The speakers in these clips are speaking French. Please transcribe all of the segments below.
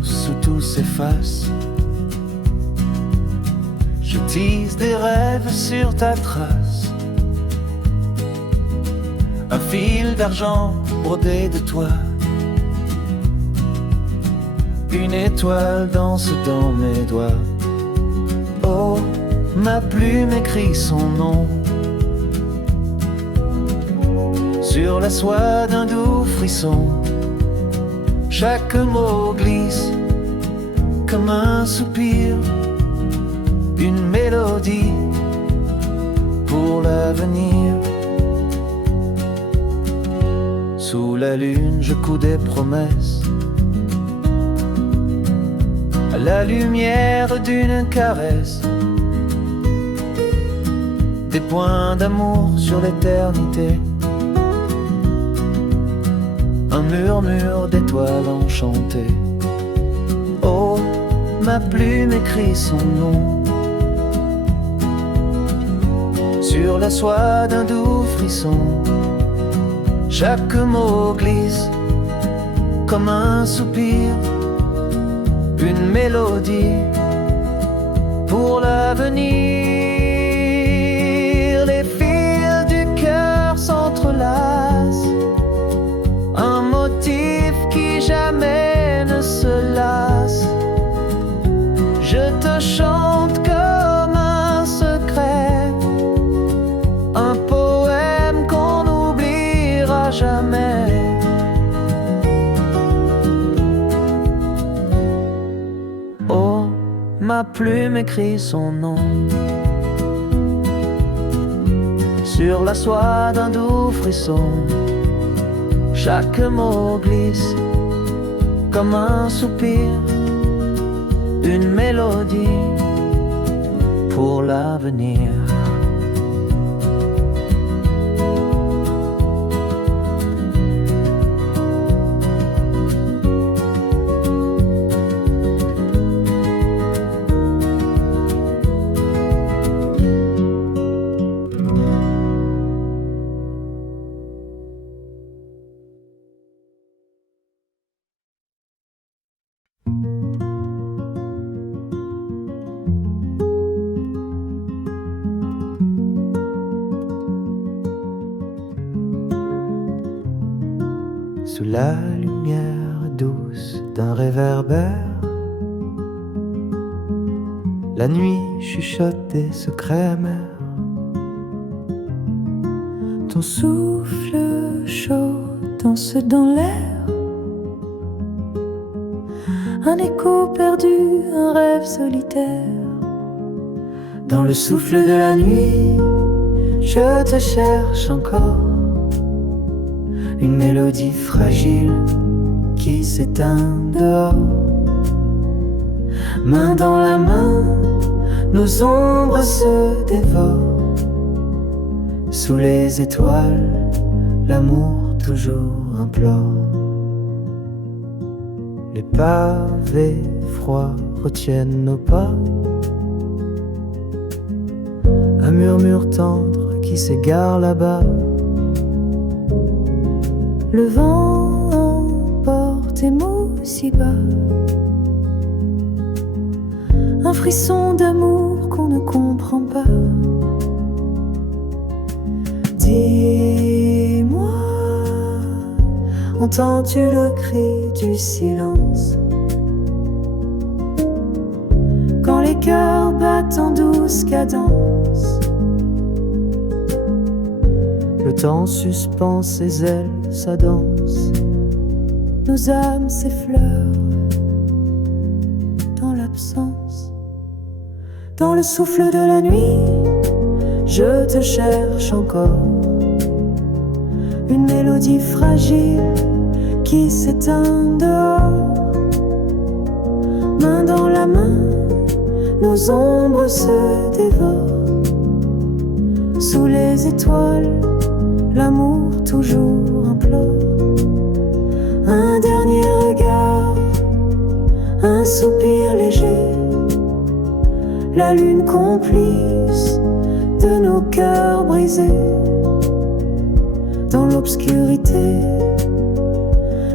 douce où tout s'efface. Je tisse des rêves sur ta trace. Un fil d'argent brodé de toi. Une étoile danse dans mes doigts. Oh, ma plume écrit son nom sur la soie d'un doux frisson. Chaque mot glisse comme un soupir, une mélodie pour l'avenir. Sous la lune, je couds des promesses à la lumière d'une caresse. Des points d'amour sur l'éternité. Un murmure d'étoiles enchantées. Oh, ma plume écrit son nom sur la soie d'un doux frisson. Chaque mot glisse comme un soupir, une mélodie pour l'avenir. Les fils du cœur s'entrelacent, un motif qui jamais ne se lasse. Je te chante comme un secret, un poème qu'on n'oubliera jamais. Oh, ma plume écrit son nom sur la soie d'un doux frisson. Chaque mot glisse comme un soupir, une mélodie pour l'avenir. Sous la lumière douce d'un réverbère, la nuit chuchote des secrets amers. Ton souffle chaud danse dans l'air, un écho perdu, un rêve solitaire. Dans le souffle de la nuit, je te cherche encore. Une mélodie fragile qui s'éteint dehors. Main dans la main, nos ombres se dévorent. Sous les étoiles, l'amour toujours implore. Les pavés froids retiennent nos pas. Un murmure tendre qui s'égare là-bas. Le vent emporte tes mots si bas. Un frisson d'amour qu'on ne comprend pas. Dis-moi, entends-tu le cri du silence? Quand les cœurs battent en douce cadence, le temps suspend ses ailes, sa danse. Nos âmes s'effleurent dans l'absence. Dans le souffle de la nuit, je te cherche encore. Une mélodie fragile qui s'éteint dehors. Main dans la main, nos ombres se dévorent. Sous les étoiles, l'amour toujours implore. Un dernier regard, un soupir léger. La lune complice de nos cœurs brisés. Dans l'obscurité,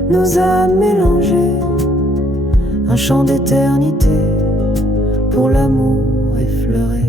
nos âmes mélangées. un chant d'éternité pour l'amour effleuré.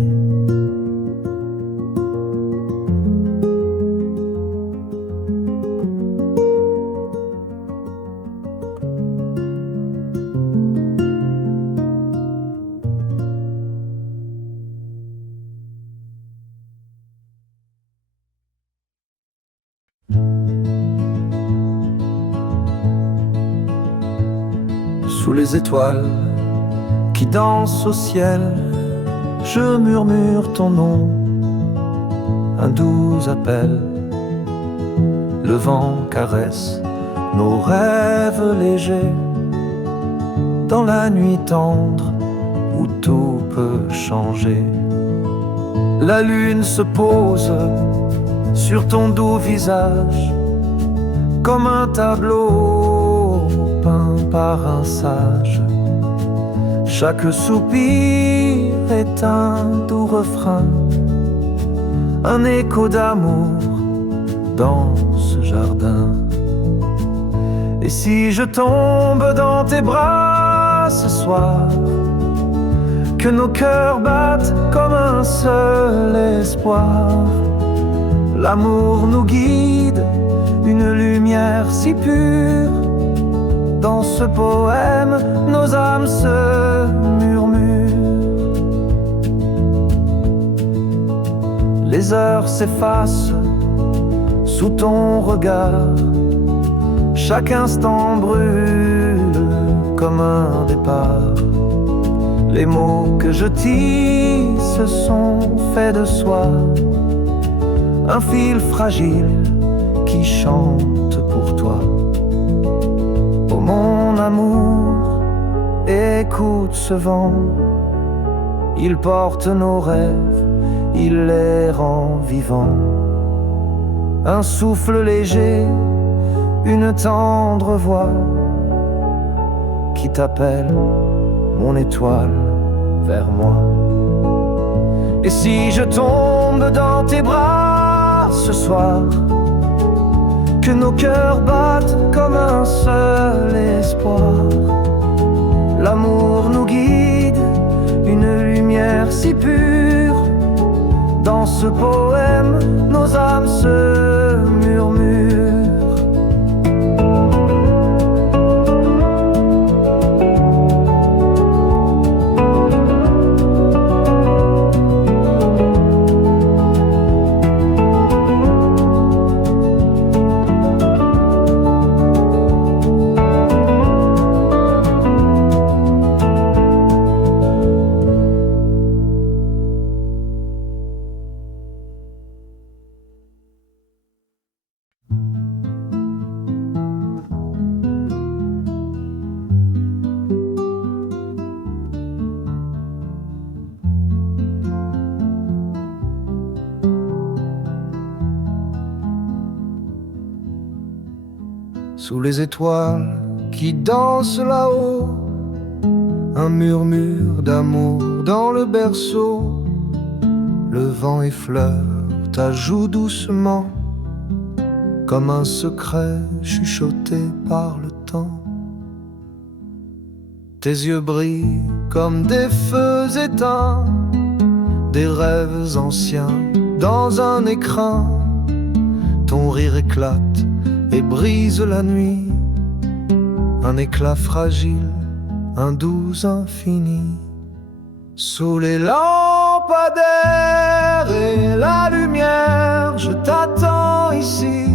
Sous les étoiles qui dansent au ciel, je murmure ton nom, un doux appel. Le vent caresse nos rêves légers, dans la nuit tendre où tout peut changer. La lune se pose sur ton doux visage, comme un tableau peint par un sage. Chaque soupir est un doux refrain, un écho d'amour dans ce jardin. Et si je tombe dans tes bras ce soir, que nos cœurs battent comme un seul espoir, l'amour nous guide, une lumière si pure. Dans ce poème, nos âmes se murmurent. Les heures s'effacent sous ton regard, chaque instant brûle comme un départ. Les mots que je tisse sont faits de soie, un fil fragile qui chante pour toi. Oh mon amour, écoute ce vent, il porte nos rêves, il les rend vivants. Un souffle léger, une tendre voix qui t'appelle, mon étoile, vers moi. Et si je tombe dans tes bras ce soir, que nos cœurs battent comme un seul espoir, l'amour nous guide, une lumière si pure. Dans ce poème, nos âmes se murmurent. Sous les étoiles qui dansent là-haut, un murmure d'amour dans le berceau. Le vent effleure ta joue doucement, comme un secret chuchoté par le temps. Tes yeux brillent comme des feux éteints, des rêves anciens dans un écrin. Ton rire éclate et brise la nuit, un éclat fragile, un doux infini. Sous les lampadaires et la lumière, je t'attends ici.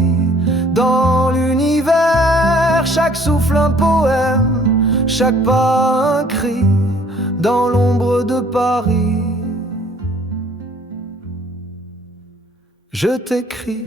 Dans l'univers, chaque souffle un poème, chaque pas un cri, dans l'ombre de Paris. Je t'écris.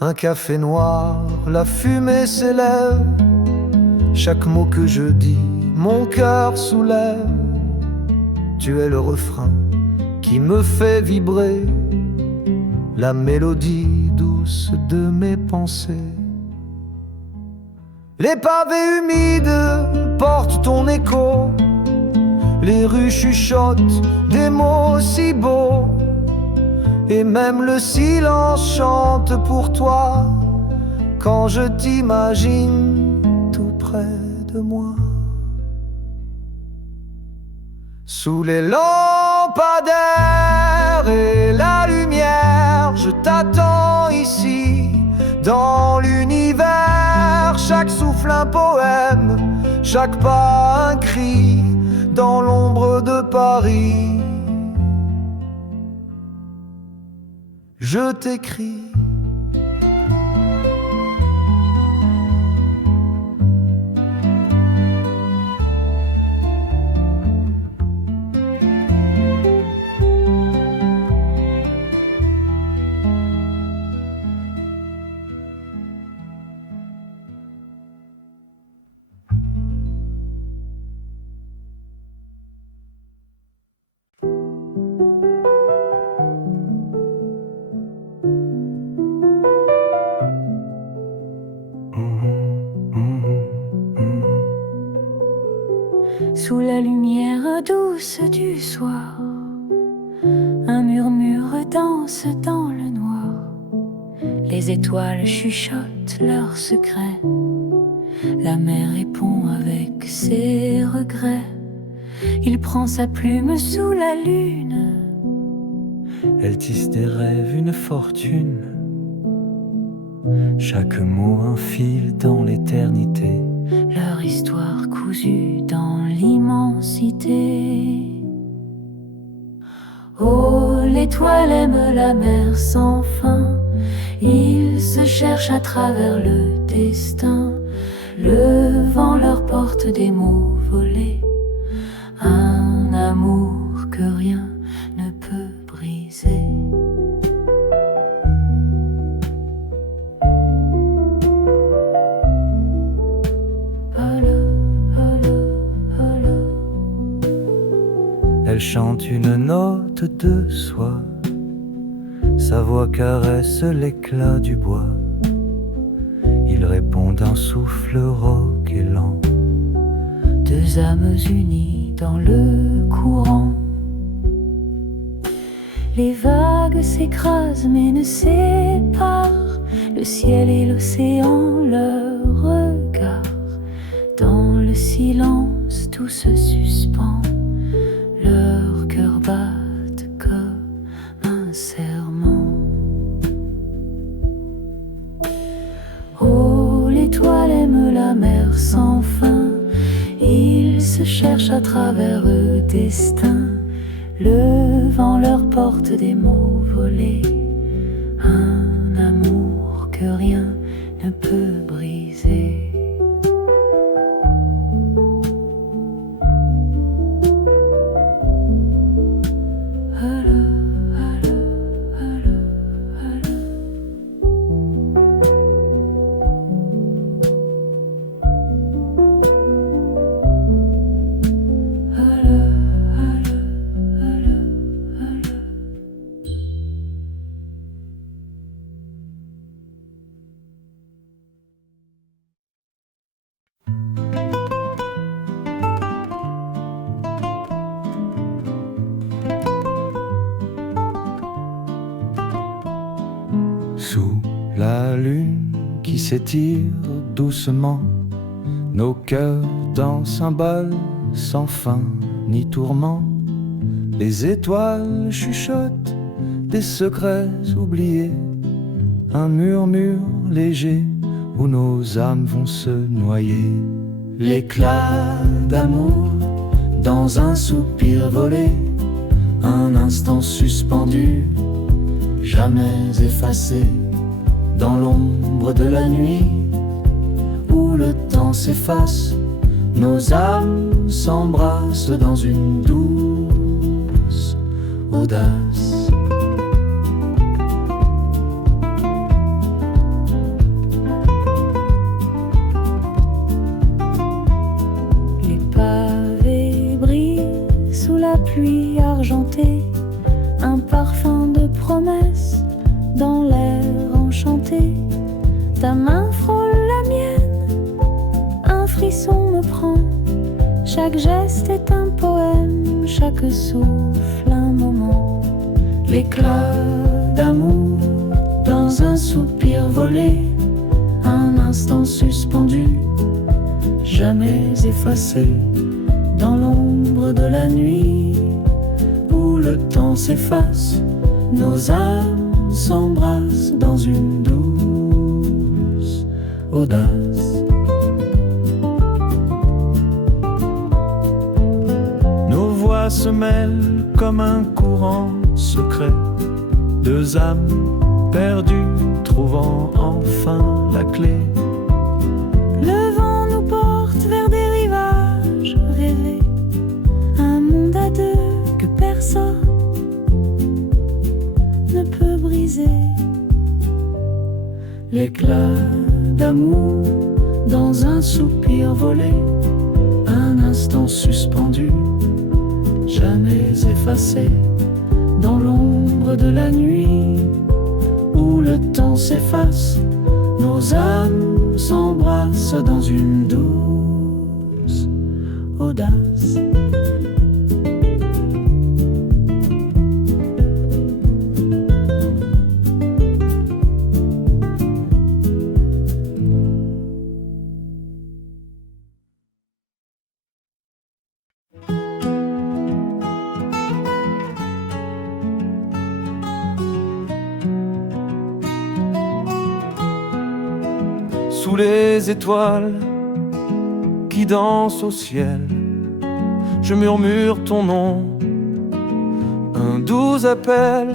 Un café noir, la fumée s'élève. Chaque mot que je dis, mon cœur soulève. Tu es le refrain qui me fait vibrer, la mélodie douce de mes pensées. Les pavés humides portent ton écho, les rues chuchotent des mots si beaux, et même le silence chante pour toi quand je t'imagine tout près de moi. Sous les lampadaires et la lumière, je t'attends ici, dans l'univers. Chaque souffle un poème, chaque pas un cri, dans l'ombre de Paris. Je t'écris. Sous la lumière douce du soir, un murmure danse dans le noir. Les étoiles chuchotent leurs secrets. La mer répond avec ses regrets. Il prend sa plume sous la lune. Elle tisse des rêves, une fortune. Chaque mot un fil dans l'éternité. Leur histoire cousue dans l'immensité. Oh, l'étoile aime la mer sans fin. Ils se cherchent à travers le destin. Le vent leur porte des mots volés. Un amour que rien ne peut briser. Elle chante une note de soie. Sa voix caresse l'éclat du bois. Il répond d'un souffle rauque et lent. Deux âmes unies dans le courant. Les vagues s'écrasent mais ne séparent. Le ciel et l'océan, leur regard. Dans le silence, tout se suspend. Leurs cœurs battent comme un serment. Oh, l'étoile aime la mer sans fin. Ils se cherchent à travers le destin. Le vent leur porte des mots volés. Un amour que rien ne peut briser. Sous la lune qui s'étire doucement, nos cœurs dansent un bal sans fin ni tourment. Les étoiles chuchotent des secrets oubliés, un murmure léger où nos âmes vont se noyer. L'éclat d'amour dans un soupir volé, un instant suspendu, jamais effacé, dans l'ombre de la nuit, où le temps s'efface, nos âmes s'embrassent dans une douce audace. Les pavés brillent sous la pluie argentée, un parfum de promesse dans l'air enchanté. Ta main frôle la mienne frisson me prend. Chaque geste est un poème, chaque souffle un moment. L'éclat d'amour dans un soupir volé, un instant suspendu, jamais effacé. Dans l'ombre de la nuit, où le temps s'efface, nos âmes s'embrassent dans une douce audace. Nos voix se mêlent comme un courant secret. Deux âmes perdues trouvant enfin la clé. Le vent nous porte vers des rivages rêvés, un monde à deux que personne ne peut briser. L'éclat d'amour dans un soupir volé, un instant suspendu, jamais effacé. Dans l'ombre de la nuit, où le temps s'efface, nos âmes s'embrassent dans une douce audace. Sous les étoiles qui dansent au ciel, je murmure ton nom, un doux appel.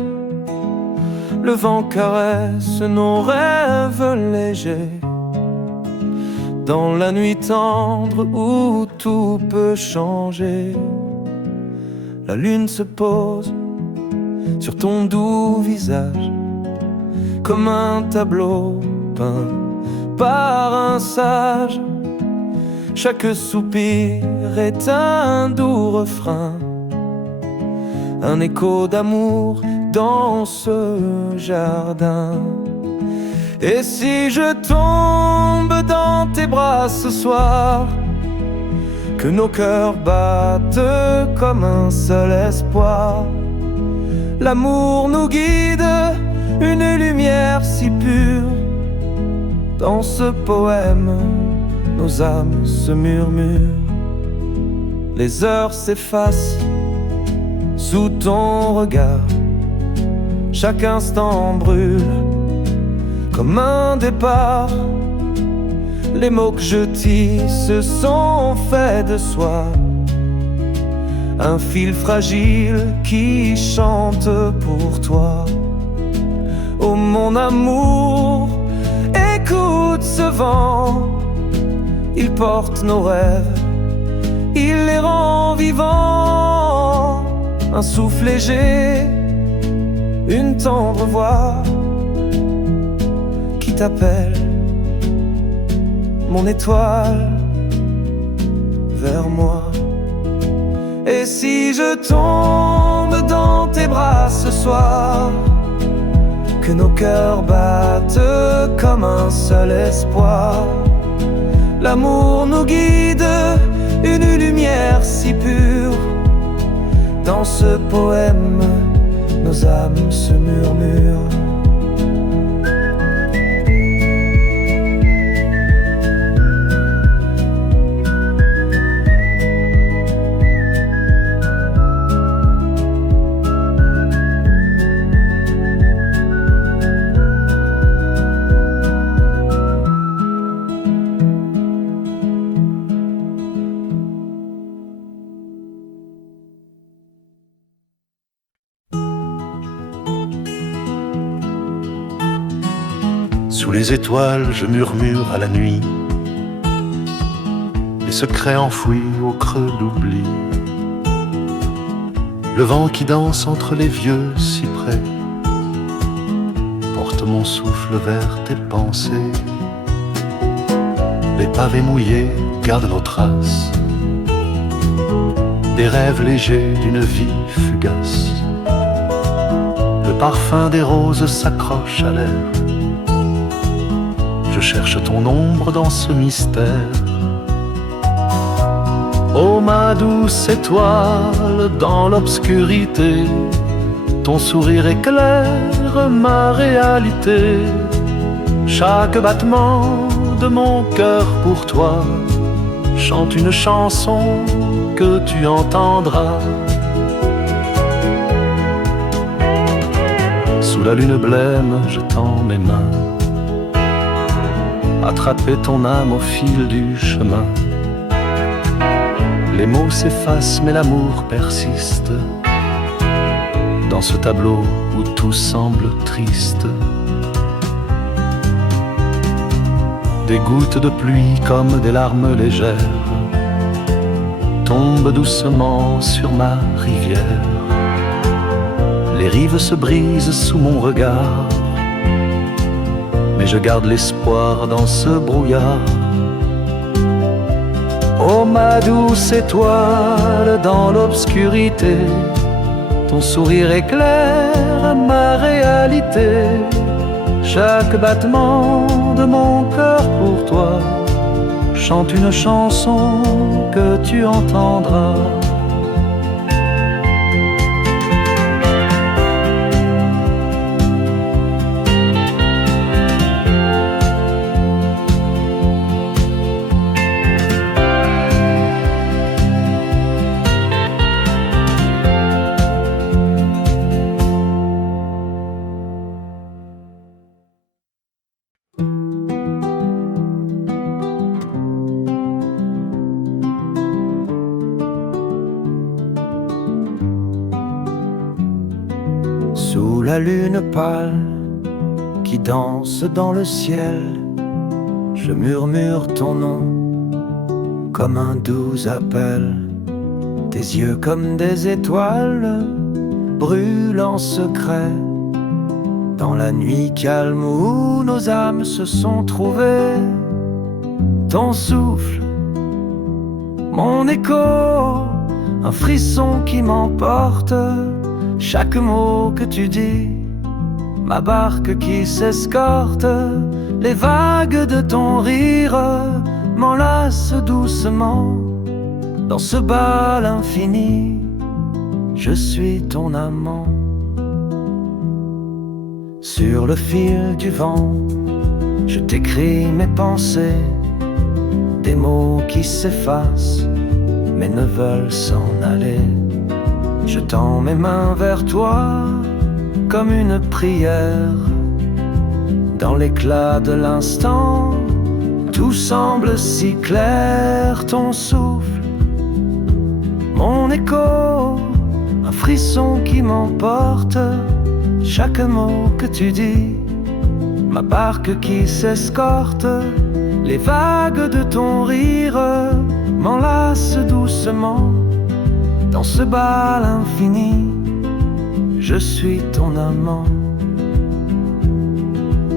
Le vent caresse nos rêves légers, dans la nuit tendre où tout peut changer. La lune se pose sur ton doux visage, comme un tableau peint par un sage. Chaque soupir est un doux refrain, un écho d'amour dans ce jardin. Et si je tombe dans tes bras ce soir, que nos cœurs battent comme un seul espoir. L'amour nous guide, une lumière si pure. Dans ce poème, nos âmes se murmurent. Les heures s'effacent sous ton regard. Chaque instant brûle comme un départ. Les mots que je tisse sont faits de soie, un fil fragile qui chante pour toi. Oh mon amour, écoute ce vent, il porte nos rêves, il les rend vivants. Un souffle léger, une tendre voix qui t'appelle, mon étoile, vers moi. Et si je tombe dans tes bras ce soir, que nos cœurs battent comme un seul espoir. L'amour nous guide, une lumière si pure. Dans ce poème, nos âmes se murmurent. Sous les étoiles, je murmure à la nuit les secrets enfouis au creux d'oubli. Le vent qui danse entre les vieux cyprès porte mon souffle vers tes pensées. Les pavés mouillés gardent nos traces des rêves légers d'une vie fugace. Le parfum des roses s'accroche à l'air. Je cherche ton ombre dans ce mystère. ma douce étoile, dans l'obscurité, ton sourire éclaire ma réalité. Chaque battement de mon cœur pour toi chante une chanson que tu entendras. Sous la lune blême, je tends mes mains, attraper ton âme au fil du chemin. Les mots s'effacent mais l'amour persiste, dans ce tableau où tout semble triste. Des gouttes de pluie comme des larmes légères tombent doucement sur ma rivière. Les rives se brisent sous mon regard, mais je garde l'espoir dans ce brouillard. Oh ma douce étoile, dans l'obscurité, ton sourire éclaire ma réalité. Chaque battement de mon cœur pour toi chante une chanson que tu entendras. Sous la lune pâle qui danse dans le ciel, je murmure ton nom comme un doux appel. Tes yeux comme des étoiles brûlent en secret dans la nuit calme où nos âmes se sont trouvées. Ton souffle, mon écho, un frisson qui m'emporte. Chaque mot que tu dis, ma barque qui s'escorte. Les vagues de ton rire m'enlacent doucement. Dans ce bal infini, je suis ton amant. Sur le fil du vent, je t'écris mes pensées, des mots qui s'effacent mais ne veulent s'en aller. Je tends mes mains vers toi comme une prière. Dans l'éclat de l'instant, tout semble si clair. Ton souffle, mon écho, un frisson qui m'emporte. Chaque mot que tu dis, ma barque qui s'escorte. Les vagues de ton rire m'enlacent doucement. Dans ce bal infini, je suis ton amant.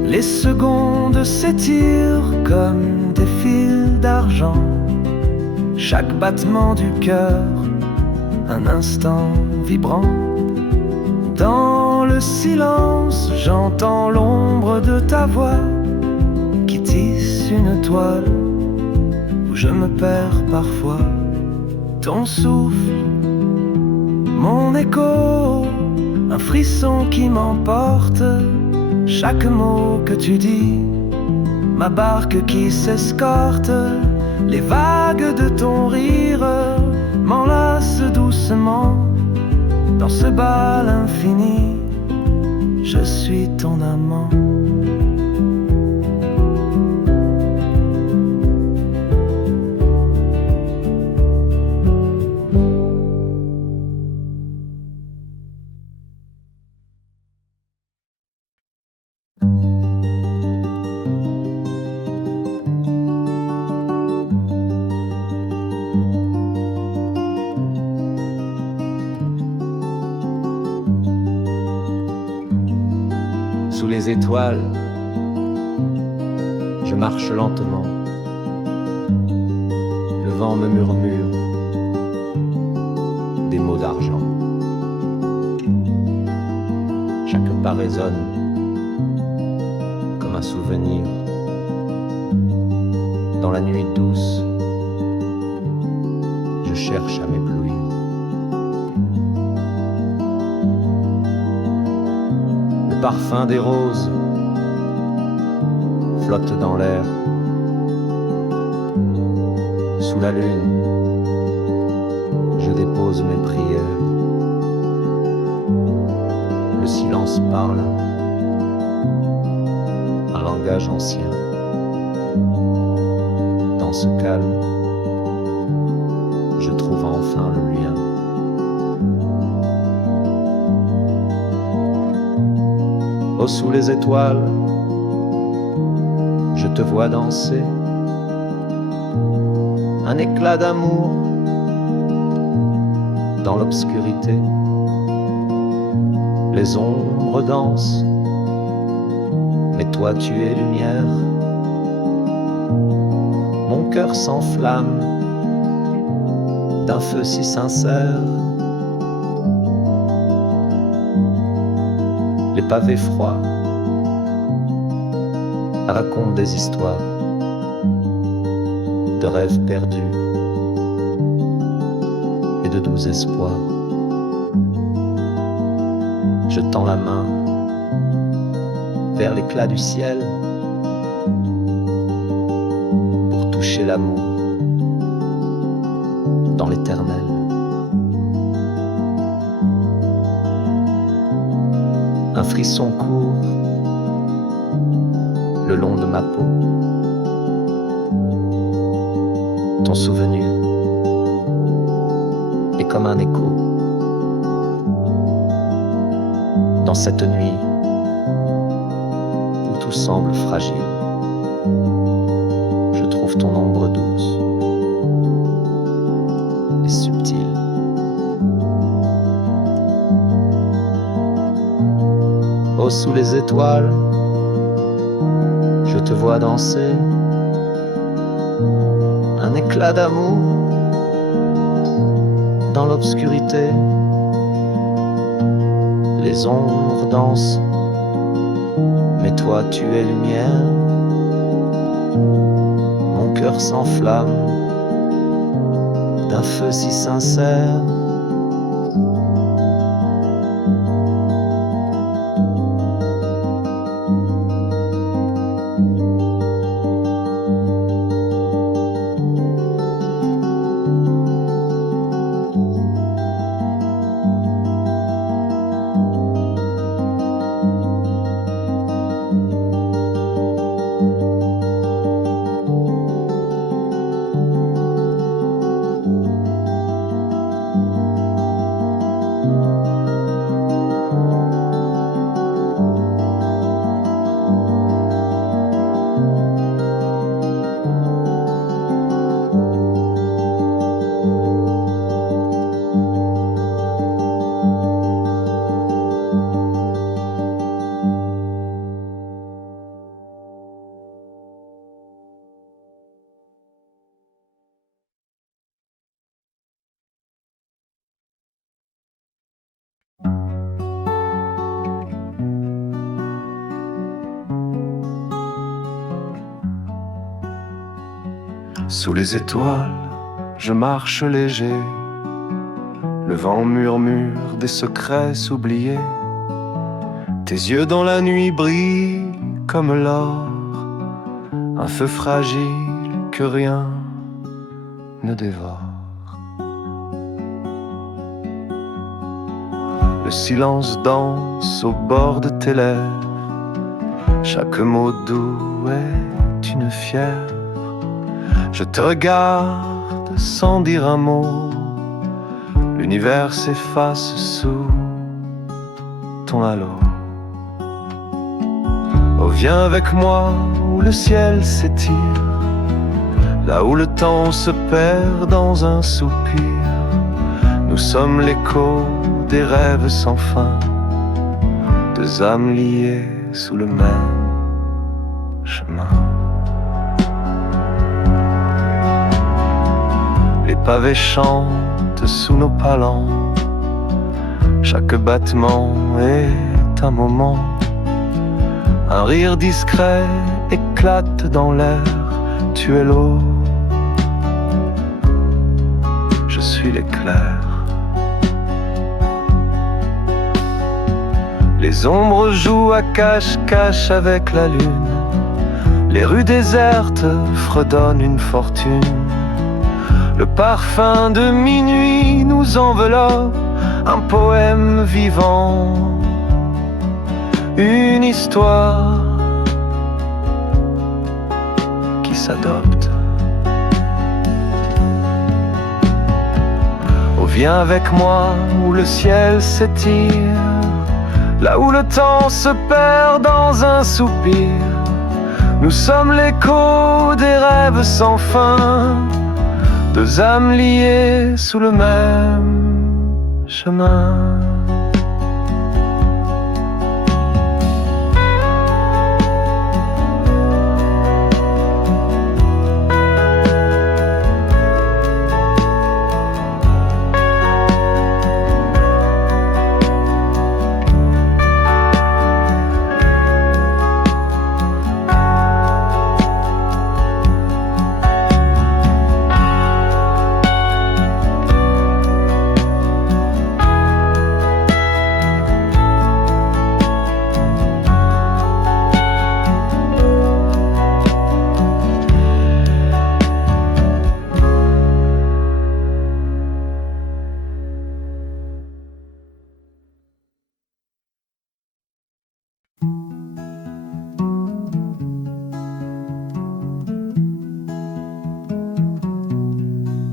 Les secondes s'étirent comme des fils d'argent. Chaque battement du cœur, un instant vibrant. Dans le silence, j'entends l'ombre de ta voix qui tisse une toile où je me perds parfois. Ton souffle, mon écho, un frisson qui m'emporte. Chaque mot que tu dis, ma barque qui s'escorte. Les vagues de ton rire m'enlacent doucement. Dans ce bal infini, je suis ton amant. Sous les étoiles, je marche lentement. Le vent me murmure des mots d'argent. Chaque pas résonne comme un souvenir. Dans la nuit douce, je cherche à m'éblouir. Le parfum des roses flotte dans l'air. Sous la lune, je dépose mes prières. Le silence parle, un langage ancien. Dans ce calme, je trouve enfin le lien. Oh, sous les étoiles, je te vois danser. Un éclat d'amour dans l'obscurité. Les ombres dansent, mais toi tu es lumière. Mon cœur s'enflamme d'un feu si sincère. Les pavés froids racontent des histoires de rêves perdus et de doux espoirs. Je tends la main vers l'éclat du ciel pour toucher l'amour dans l'éternel. Un frisson court le long de ma peau. Ton souvenir est comme un écho. Dans cette nuit où tout semble fragile, je trouve ton ombre douce et subtile. Oh, sous les étoiles, je te vois danser. Un éclat d'amour dans l'obscurité. Les ombres dansent, mais toi tu es lumière. Mon cœur s'enflamme d'un feu si sincère. Sous les étoiles, je marche léger. Le vent murmure des secrets oubliés. Tes yeux dans la nuit brillent comme l'or. Un feu fragile que rien ne dévore. Le silence danse au bord de tes lèvres. Chaque mot doux est une fièvre. Je te regarde sans dire un mot. L'univers s'efface sous ton halo. Oh, viens avec moi où le ciel s'étire, là où le temps se perd dans un soupir. Nous sommes l'écho des rêves sans fin, deux âmes liées sous le même chemin. Les pavés chantent sous nos palans. Chaque battement est un moment. Un rire discret éclate dans l'air. Tu es l'eau, je suis l'éclair. Les ombres jouent à cache-cache avec la lune. Les rues désertes fredonnent une fortune. Le parfum de minuit nous enveloppe, un poème vivant, une histoire qui s'adopte. Oh, viens avec moi où le ciel s'étire, là où le temps se perd dans un soupir. Nous sommes l'écho des rêves sans fin, deux âmes liées sous le même chemin.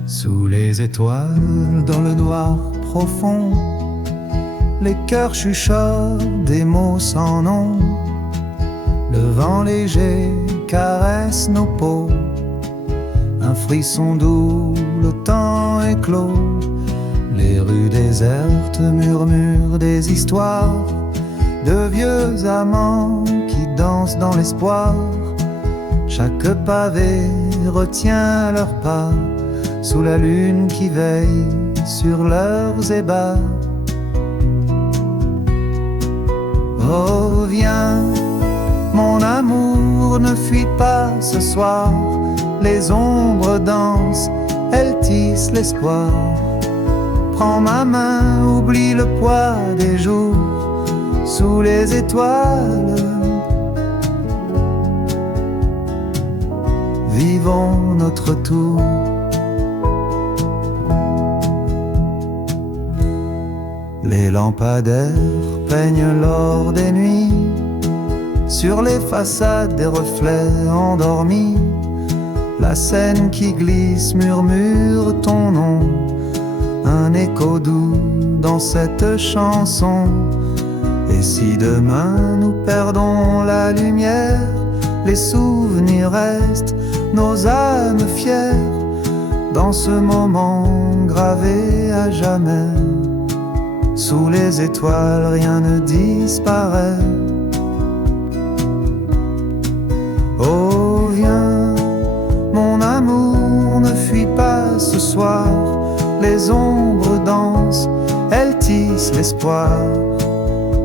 Sous les étoiles, dans le noir profond, les cœurs chuchotent des mots sans nom. Le vent léger caresse nos peaux, un frisson doux, le temps est clos. Les rues désertes murmurent des histoires de vieux amants qui dansent dans l'espoir. Chaque pavé retient leur pas sous la lune qui veille sur leurs ébats. Oh, viens, mon amour, ne fuis pas ce soir. Les ombres dansent, elles tissent l'espoir. Prends ma main, oublie le poids des jours sous les étoiles. Vivons notre tour. Les lampadaires peignent l'or des nuits, sur les façades des reflets endormis. La scène qui glisse murmure ton nom, un écho doux dans cette chanson. Et si demain nous perdons la lumière, les souvenirs restent, nos âmes fières, dans ce moment gravé à jamais. Sous les étoiles, rien ne disparaît. Oh, viens, mon amour, ne fuis pas ce soir. Les ombres dansent, elles tissent l'espoir.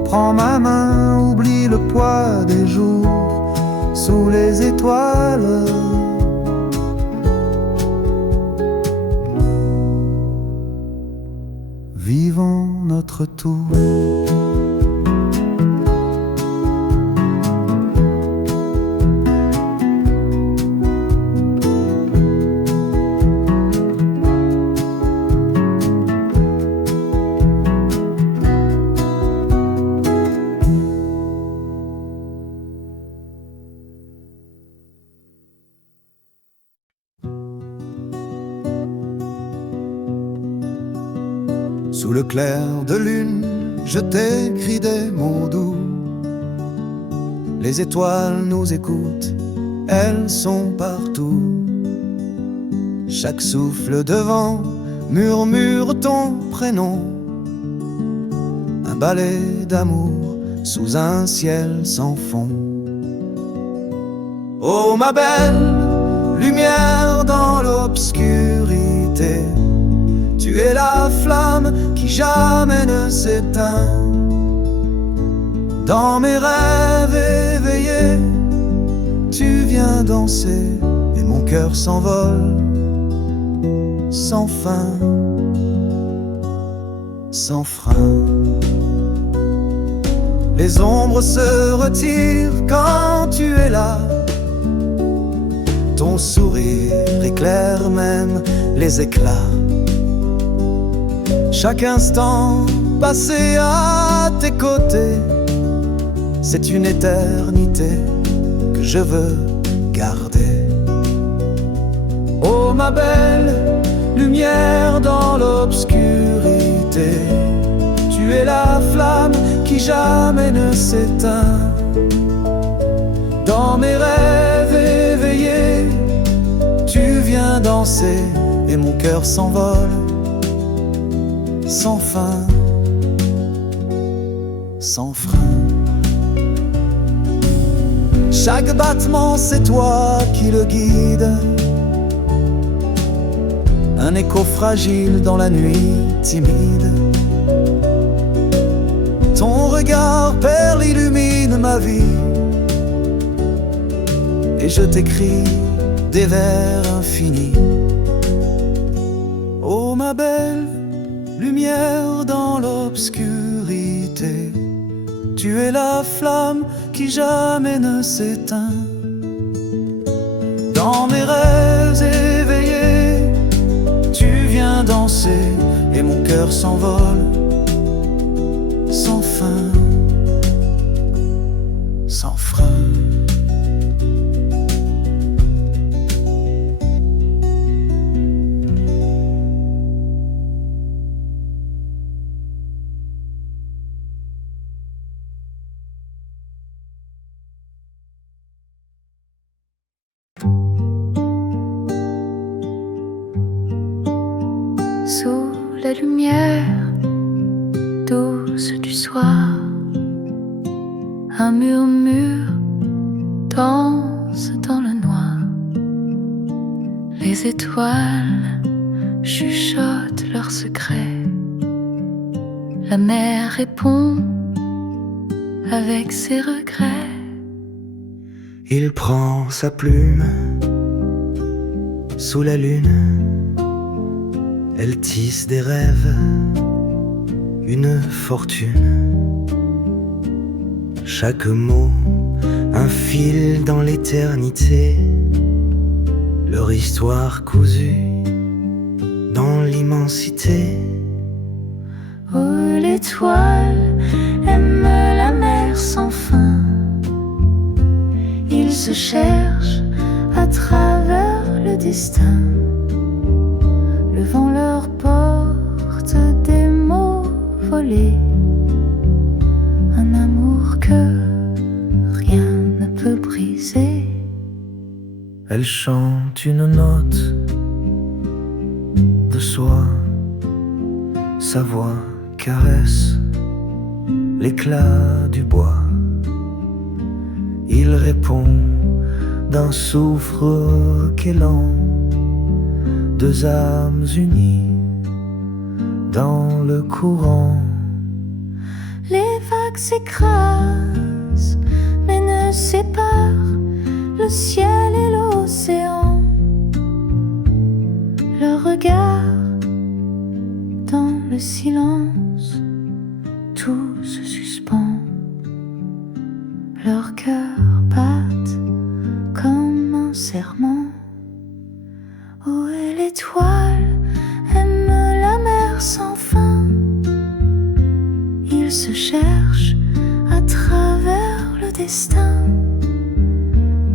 Prends ma main, oublie le poids des jours sous les étoiles. Vivons notre tour. Sous le clair de lune, je t'écris des mots doux. Les étoiles nous écoutent, elles sont partout. Chaque souffle de vent murmure ton prénom. Un ballet d'amour sous un ciel sans fond. Oh ma belle, lumière dans l'obscurité, tu es la flamme qui jamais ne s'éteint. Dans mes rêves éveillés, tu viens danser et mon cœur s'envole. sans fin, sans frein. Les ombres se retirent quand tu es là. Ton sourire éclaire même les éclats. Chaque instant passé à tes côtés, c'est une éternité que je veux garder. Oh ma belle lumière dans l'obscurité, tu es la flamme qui jamais ne s'éteint. Dans mes rêves éveillés, tu viens danser et mon cœur s'envole sans fin, sans frein. Chaque battement c'est toi qui le guide, un écho fragile dans la nuit timide. Ton regard perle illumine ma vie, et je t'écris des vers infinis. Oh ma belle lumière dans l'obscurité, tu es la flamme qui jamais ne s'éteint. Dans mes rêves éveillés, tu viens danser et mon cœur s'envole sans fin, sans frein. Sous la lumière douce du soir, un murmure danse dans le noir. Les étoiles chuchotent leurs secrets. La mer répond avec ses regrets. Il prend sa plume sous la lune. Elle tisse des rêves, une fortune. Chaque mot, un fil dans l'éternité. Leur histoire cousue dans l'immensité. Oh, l'étoile aime la mer sans fin. Il se cherche à travers le destin. Le vent leur porte des mots volés, un amour que rien ne peut briser. Elle chante une note de soie, sa voix caresse l'éclat du bois. Il répond d'un souffle qu'élan, deux âmes unies dans le courant. Les vagues s'écrasent mais ne séparent le ciel et l'océan. Leur regard dans le silence, tout se suspend. Leurs cœurs battent comme un serment. Oh, et l'étoile aime la mer sans fin. Il se cherche à travers le destin.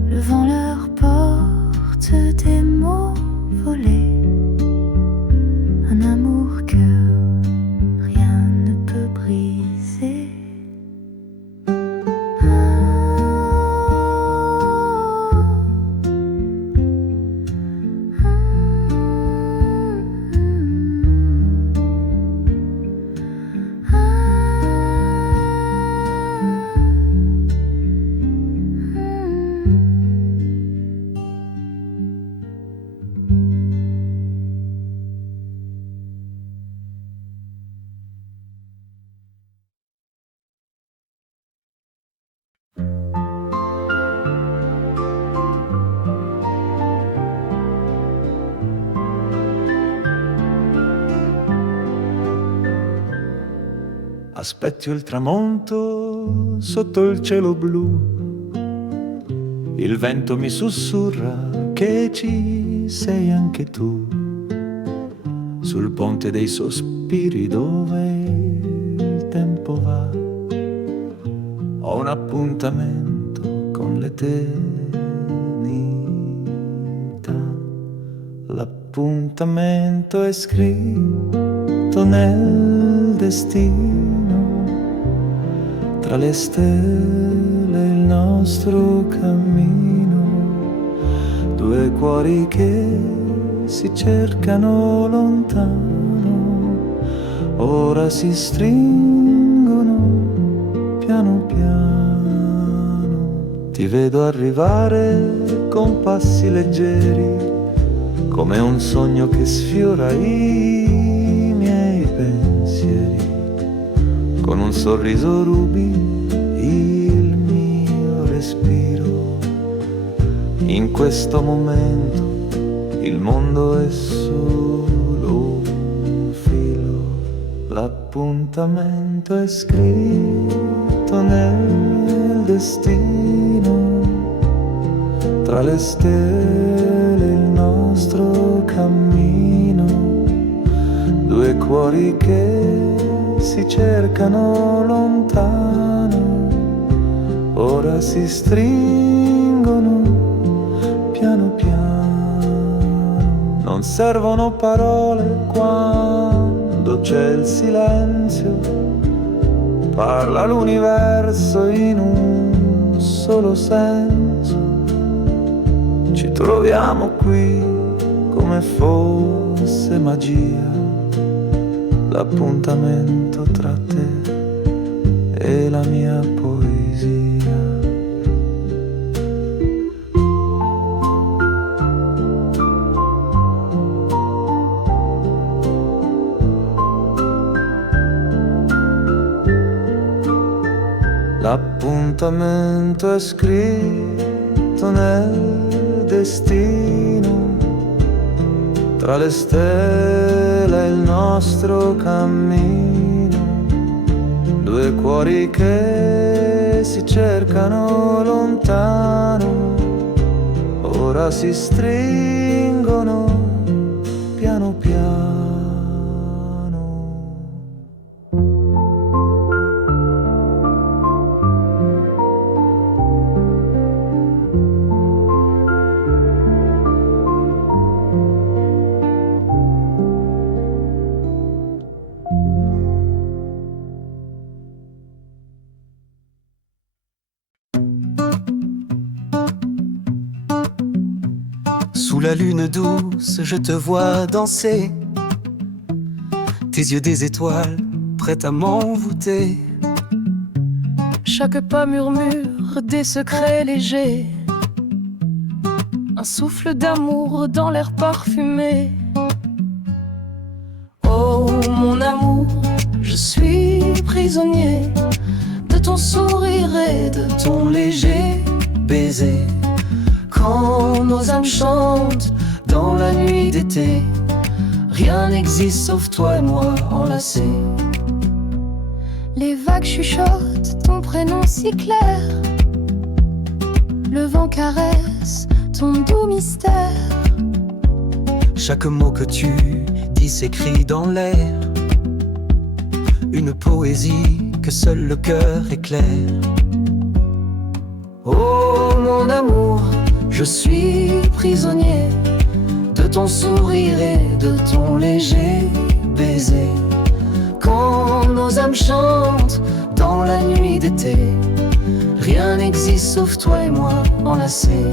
Le vent leur porte des mots volés, un amour que rien ne peut briser. Aspetto il tramonto sotto il cielo blu. Il vento mi sussurra che ci sei anche tu. Sul ponte dei sospiri dove il tempo va. Ho un appuntamento con l'eternità. L'appuntamento è scritto nel destino, tra le stelle il nostro cammino, due cuori che si cercano lontano, ora si stringono piano piano. Ti vedo arrivare con passi leggeri, come un sogno che sfiora i miei pensieri, con un sorriso rubi il mio respiro. In questo momento il mondo è solo un filo. L'appuntamento è scritto nel destino, tra le stelle il nostro cammino, due cuori che si cercano lontano, ora si stringono piano piano. Non servono parole quando c'è il silenzio, parla l'universo in un solo senso. Ci troviamo qui come fosse magia, l'appuntamento tra te e la mia poesia. L'appuntamento è scritto nel destino, tra le stelle il nostro cammino, due cuori che si cercano lontano, ora si stringono piano piano. Sous la lune douce, je te vois danser, tes yeux des étoiles, prêts à m'envoûter. Chaque pas murmure des secrets légers, un souffle d'amour dans l'air parfumé. Oh mon amour, je suis prisonnier de ton sourire et de ton léger baiser. Quand nos âmes chantent dans la nuit d'été, rien n'existe sauf toi et moi enlacés. Les vagues chuchotent ton prénom si clair, le vent caresse ton doux mystère. Chaque mot que tu dis s'écrit dans l'air, une poésie que seul le cœur éclaire. Oh mon amour, je suis prisonnier de ton sourire et de ton léger baiser. Quand nos âmes chantent dans la nuit d'été, rien n'existe sauf toi et moi enlacés.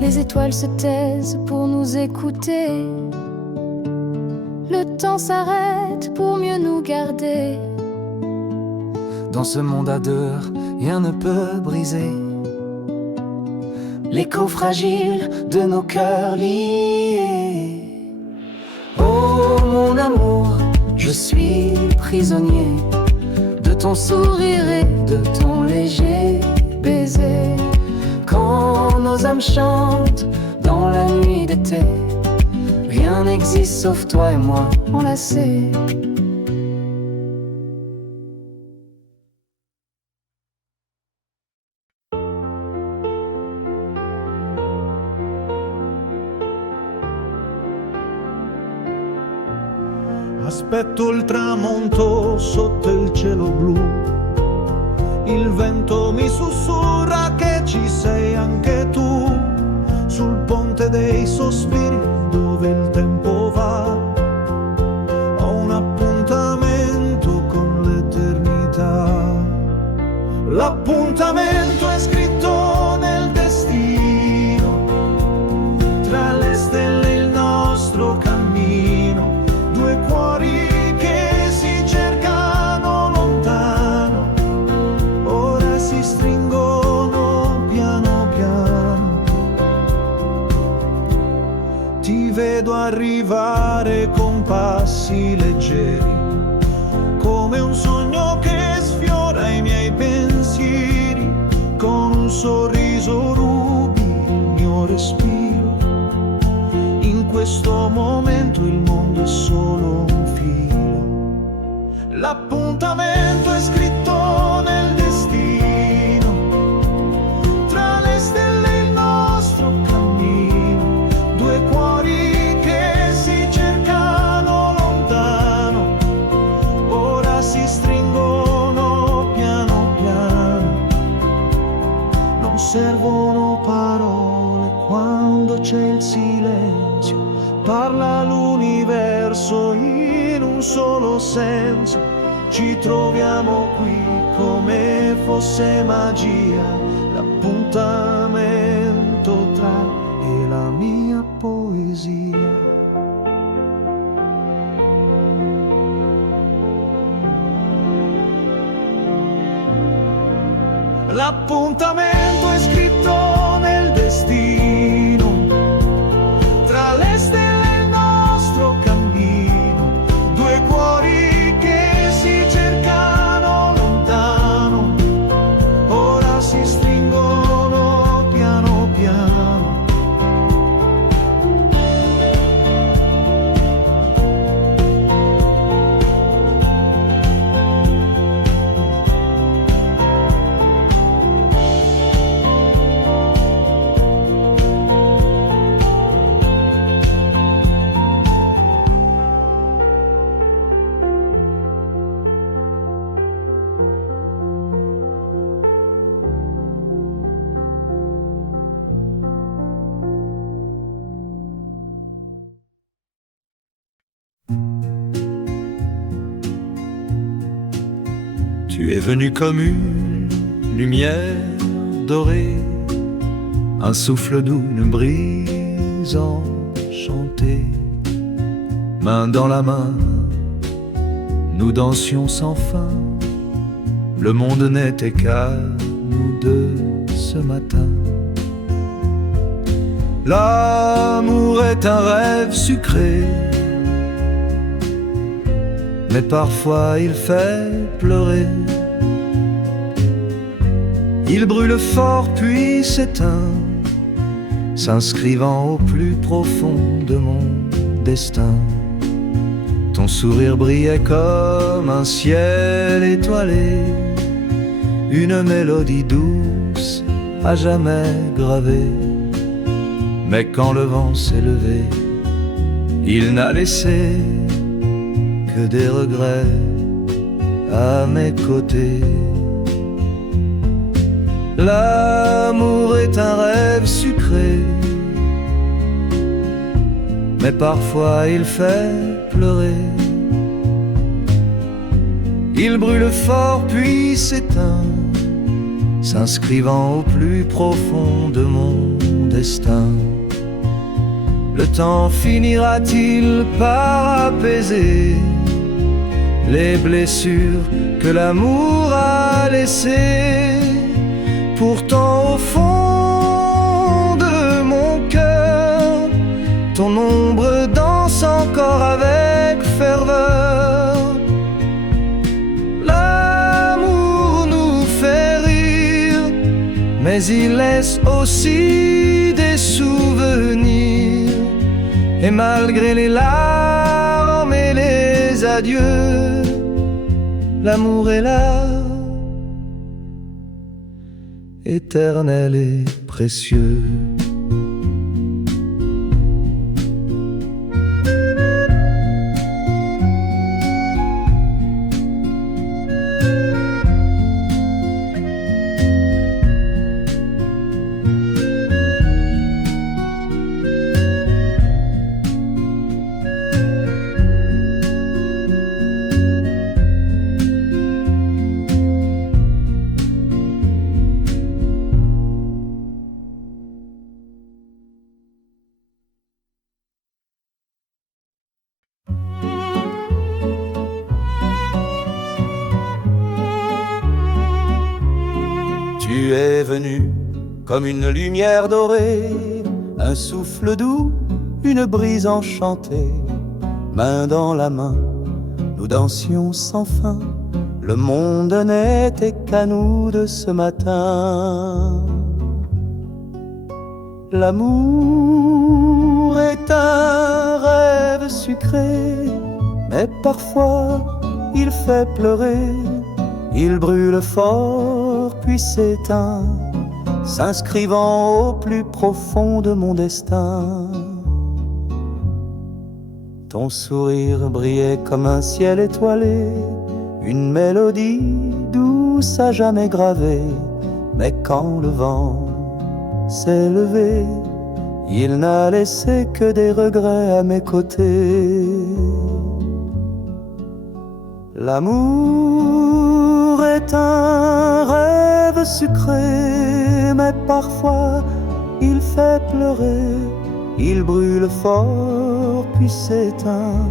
Les étoiles se taisent pour nous écouter, le temps s'arrête pour mieux nous garder. Dans ce monde à deux, rien ne peut briser l'écho fragile de nos cœurs liés. Oh mon amour, je suis prisonnier de ton sourire et de ton léger baiser. Quand nos âmes chantent dans la nuit d'été, rien n'existe sauf toi et moi enlacés. Aspetto il tramonto sotto il cielo blu, il vento mi sussurra che ci sei anche tu, sul ponte dei sospiri dove il tempo va. Ho un appuntamento con l'eternità. L'appuntamento è scritto nel destino, tra le stelle il nostro cammino. Due cuori che si cercano lontano, ora si stringono piano piano. Ti vedo arrivare con passi leggeri, come un sogno che sfiora i miei pensieri. Con un sorriso rubi il mio respiro. In questo momento il mondo è solo un filo. L'appuntamento è scritto nel destino, tra le stelle il nostro cammino. Due cuori che si cercano lontano, ora si stringono piano piano. Non servono parole quando c'è il silenzio, parla l'universo in un solo senso. Ci troviamo qui come fosse magia, l'appuntamento tra e la mia poesia. L'appuntamento è scritto nel destino, tra le stelle il nostro cammino. Due cuori che si cercano lontano, ora si stringono piano piano. Tu es venu comme une lumière dorée, un souffle doux, une brise enchantée. Main dans la main, nous dansions sans fin. Le monde n'était qu'à nous deux ce matin. L'amour est un rêve sucré, mais parfois il fait pleurer. Il brûle fort puis s'éteint, s'inscrivant au plus profond de mon destin. Ton sourire brillait comme un ciel étoilé, une mélodie douce à jamais gravée. Mais quand le vent s'est levé, il n'a laissé que des regrets à mes côtés. L'amour est un rêve sucré, mais parfois il fait pleurer. Il brûle fort puis s'éteint, s'inscrivant au plus profond de mon destin. Le temps finira-t-il par apaiser les blessures que l'amour a laissées? Pourtant au fond de mon cœur, ton ombre danse encore avec mais il laisse aussi des souvenirs. Et malgré les larmes et les adieux, l'amour est là, éternel et précieux. Tu es venu comme une lumière dorée, un souffle doux, une brise enchantée. Main dans la main, nous dansions sans fin. Le monde n'était qu'à nous de ce matin. L'amour est un rêve sucré, mais parfois il fait pleurer. Il brûle fort puis s'éteint, s'inscrivant au plus profond de mon destin. Ton sourire brillait comme un ciel étoilé, une mélodie douce à jamais gravée. Mais quand le vent s'est levé, il n'a laissé que des regrets à mes côtés. L'amour est un rêve sucré, mais parfois il fait pleurer. Il brûle fort puis s'éteint,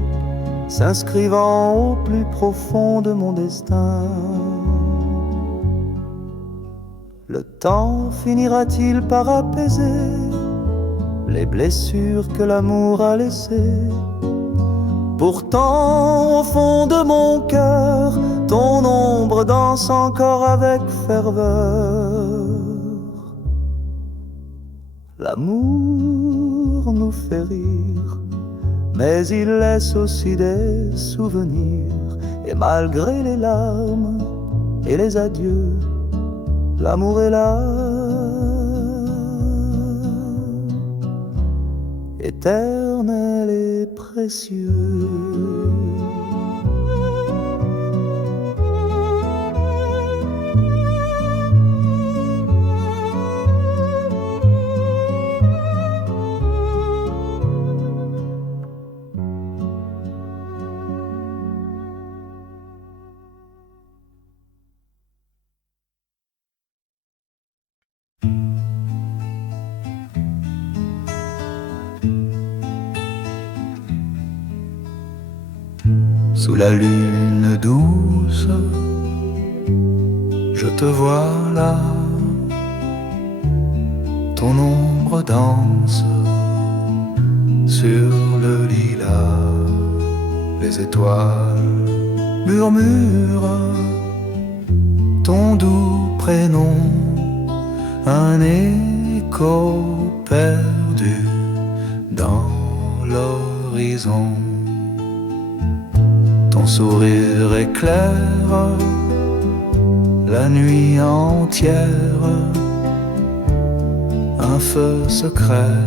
s'inscrivant au plus profond de mon destin. Le temps finira-t-il par apaiser les blessures que l'amour a laissées? Pourtant, au fond de mon cœur, ton ombre danse encore avec ferveur. L'amour nous fait rire, mais il laisse aussi des souvenirs. Et malgré les larmes et les adieux, l'amour est là, éternel et précieux. Sous la lune douce, je te vois là, ton ombre danse sur le lilas. Les étoiles murmurent ton doux prénom, un écho perdu dans l'horizon. Ton sourire éclaire la nuit entière, un feu secret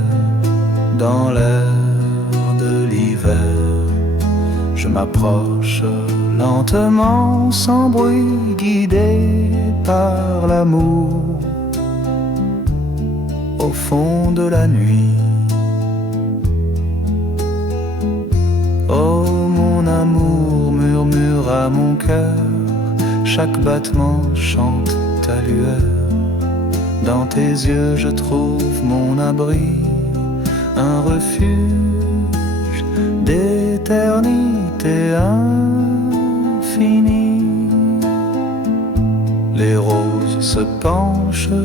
dans l'air de l'hiver. Je m'approche lentement, sans bruit, guidé par l'amour. Au fond de la nuit, oh mon amour, murmure à mon cœur, chaque battement chante ta lueur. Dans tes yeux je trouve mon abri, un refuge d'éternité infinie. Les roses se penchent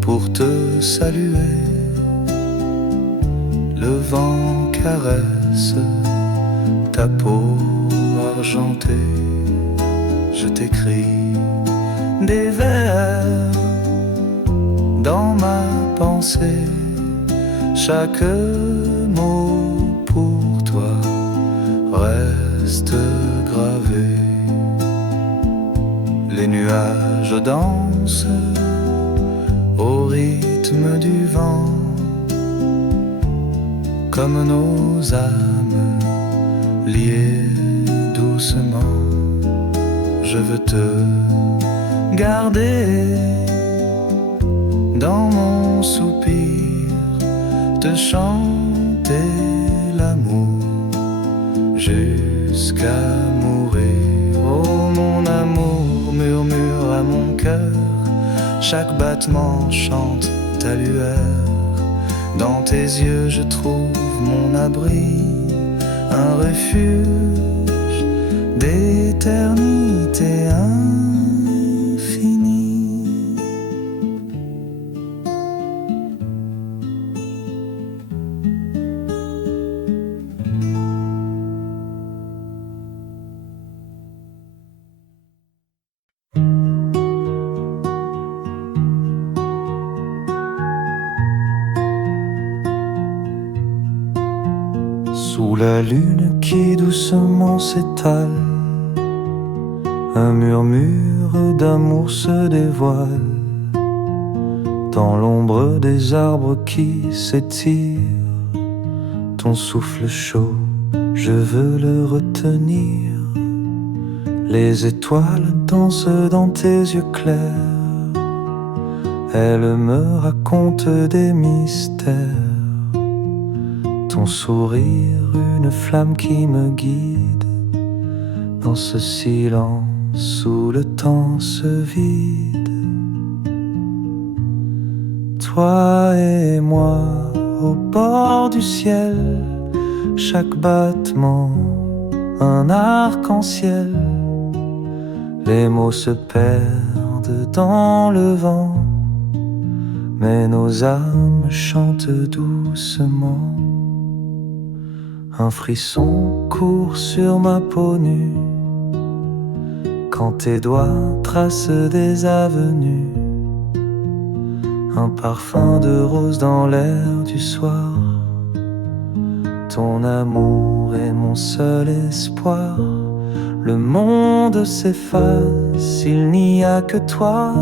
pour te saluer, le vent caresse ta peau argentée. Je t'écris des vers dans ma pensée. Chaque mot pour toi reste gravé. Les nuages dansent au rythme du vent, comme nos âmes liées doucement. Je veux te garder dans mon soupir, te chanter l'amour jusqu'à mourir. Oh mon amour, murmure à mon cœur, chaque battement chante ta lueur. Dans tes yeux je trouve mon abri, un refuge d'éternité infinie. Sous la lune qui doucement s'étale, un murmure d'amour se dévoile. Dans l'ombre des arbres qui s'étirent, ton souffle chaud, je veux le retenir. Les étoiles dansent dans tes yeux clairs, elles me racontent des mystères. Ton sourire, une flamme qui me guide dans ce silence où le temps se vide. Toi et moi au bord du ciel, chaque battement un arc-en-ciel. Les mots se perdent dans le vent, mais nos âmes chantent doucement. Un frisson court sur ma peau nue quand tes doigts tracent des avenues. Un parfum de rose dans l'air du soir. Ton amour est mon seul espoir. Le monde s'efface, il n'y a que toi.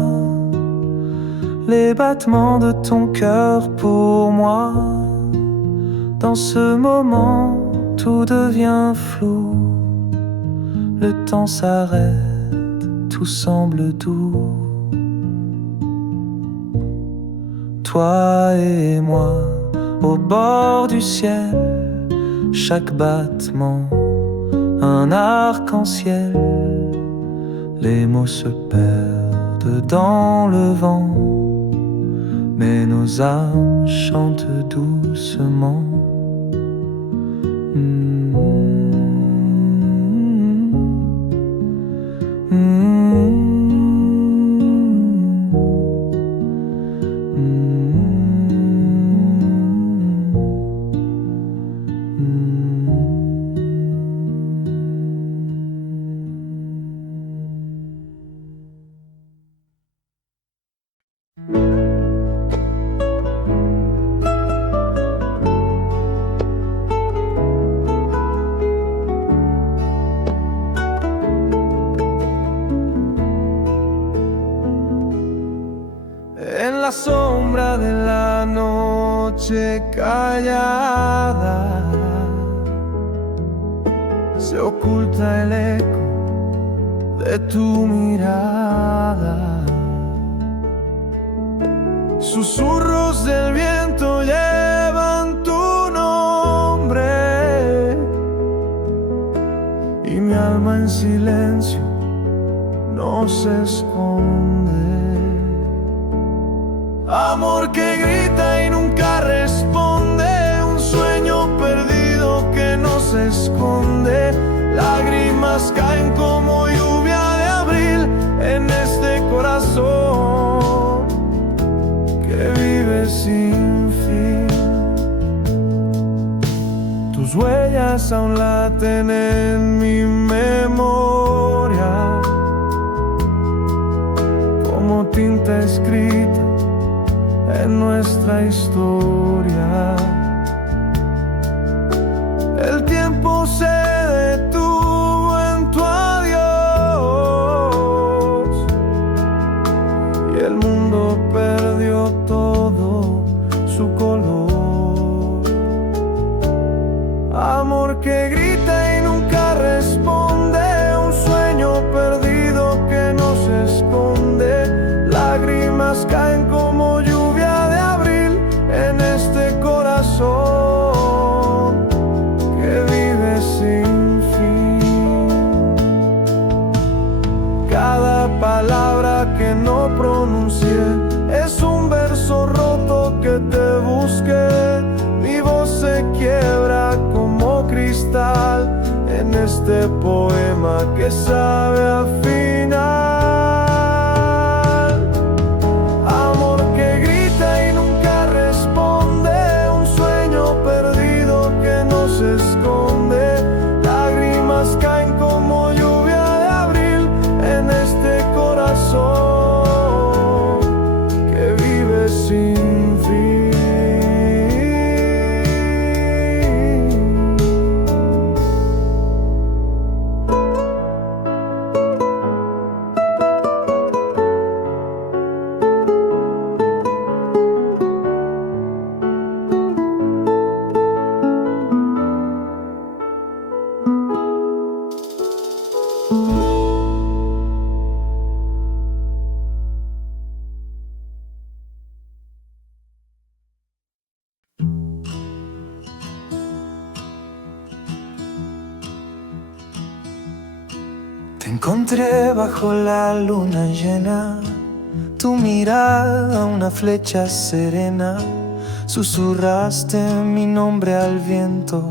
Les battements de ton cœur pour moi. Dans ce moment, tout devient flou. Le temps s'arrête, tout semble doux. Toi et moi, au bord du ciel, chaque battement, un arc-en-ciel. Les mots se perdent dans le vent, mais nos âmes chantent doucement. En la sombra de la noche callada se oculta el eco de tu mirada. Susurros del viento llevan tu nombre y mi alma en silencio no se esconde. Amor que grita y nunca responde, un sueño perdido que no se esconde. Lágrimas caen como lluvia de abril en este corazón que vive sin fin. Tus huellas aún laten en mi memoria como tinta escrita en nuestra historia. El tiempo se detuvo en tu adiós y el mundo perdió todo su color. Amor que grita y nunca responde, un sueño perdido que no se esconde. Lágrimas caen como lluvia de abril en este corazón que vive sin fin. Cada palabra que no pronuncié es un verso roto que te busqué. Mi voz se quiebra como cristal en este poema que sabe a final. Amor que grita y nunca responde, un sueño perdido que no se esconde. Lágrimas caen como lluvia de abril en este corazón que vive sin fin. Te encontré bajo la luna llena, tu mirada una flecha serena. Susurraste mi nombre al viento,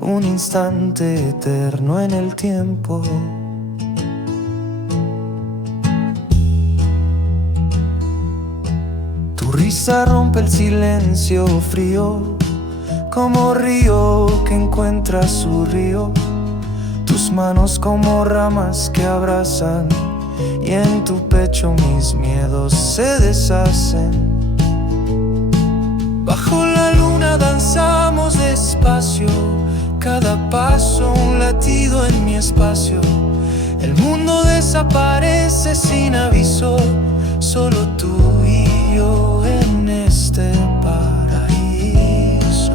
un instante eterno en el tiempo. Tu risa rompe el silencio frío, como río que encuentra su río. Tus manos como ramas que abrazan, y en tu pecho mis miedos se deshacen. Bajo la luna danzamos despacio, cada paso un latido en mi espacio. El mundo desaparece sin aviso, solo tú y yo en este paraíso.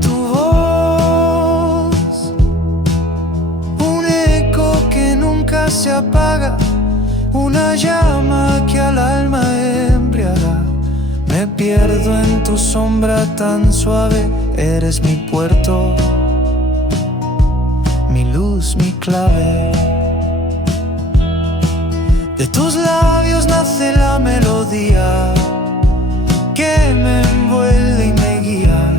Tu voz, un eco que nunca se apaga, una llama que al alma embriaga. Me pierdo en tu sombra tan suave, eres mi puerto, mi luz, mi clave. De tus labios nace la melodía que me envuelve y me guía.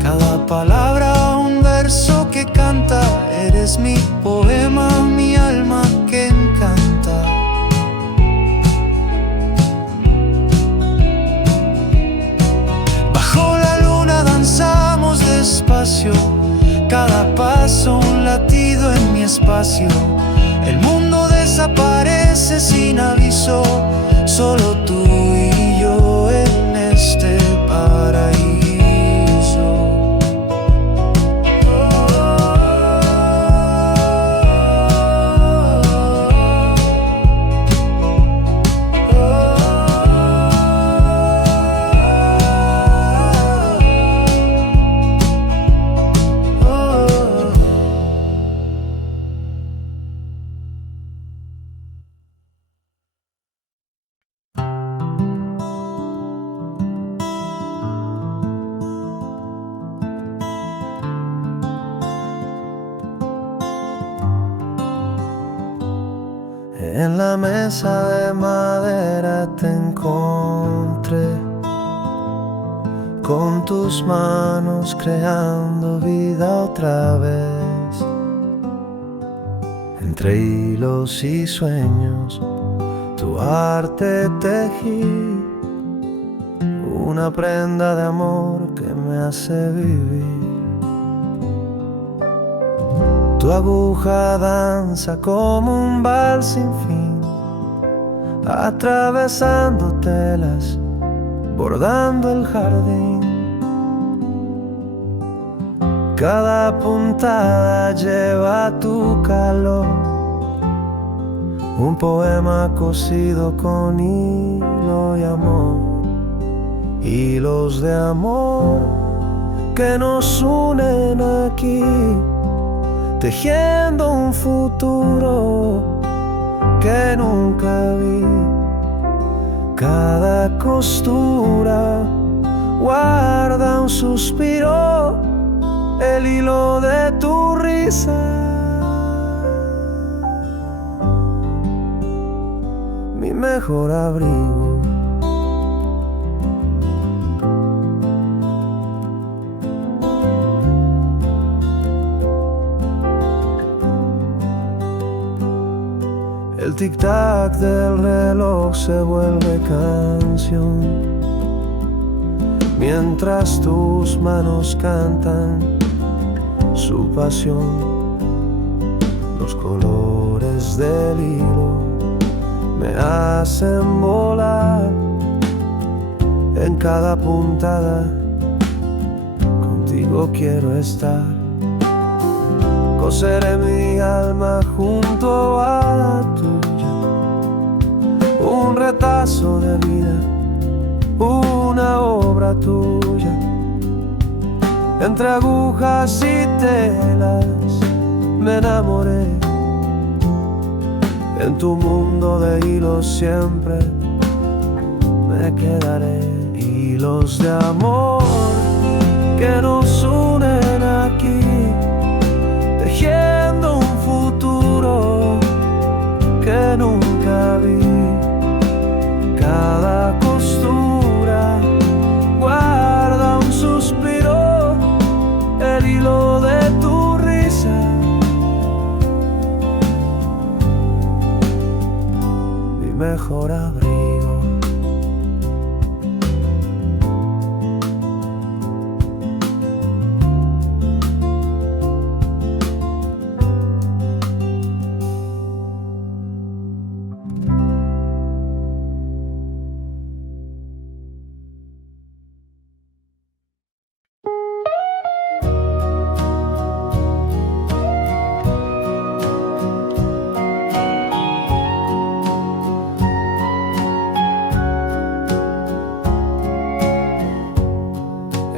Cada palabra un verso que canta, eres mi poema, mi alma que encanta. Bajo la luna danzamos despacio, cada paso un latido en mi espacio. El mundo desaparece sin aviso, solo tú y yo en este paraíso. En la mesa de madera te encontré, con tus manos creando vida otra vez. Entre hilos y sueños, tu arte tejí, una prenda de amor que me hace vivir. Tu aguja danza como un vals sin fin, atravesando telas, bordando el jardín. Cada puntada lleva tu calor, un poema cosido con hilo y amor, hilos de amor que nos unen aquí, tejiendo un futuro que nunca vi. Cada costura guarda un suspiro, el hilo de tu risa, mi mejor abrigo. El tic-tac del reloj se vuelve canción, mientras tus manos cantan su pasión. Los colores del hilo me hacen volar, en cada puntada contigo quiero estar. Coseré mi alma junto a la tuya, un retazo de vida, una obra tuya. Entre agujas y telas me enamoré, en tu mundo de hilos siempre me quedaré. Hilos de amor que nos unen aquí, tejiendo un futuro que nunca vi. Cada costura guarda un suspiro, el hilo de tu risa, mi mejor abrigo.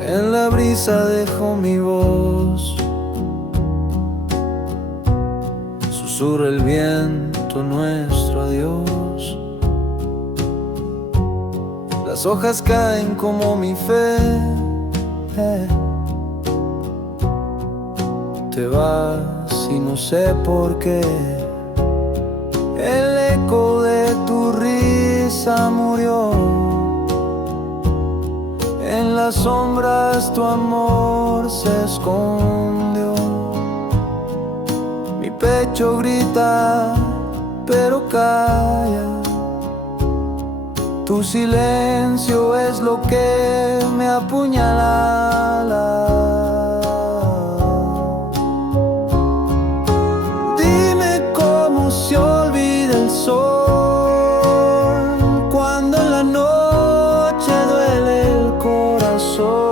En la brisa dejo mi voz, susurra el viento nuestro adiós. Las hojas caen como mi fe, te vas y no sé por qué. El eco de tu risa murió, en las sombras tu amor se escondió. Mi pecho grita, pero calla. Tu silencio es lo que me apuñala. Dime cómo se olvida el sol cuando en la noche duele el corazón.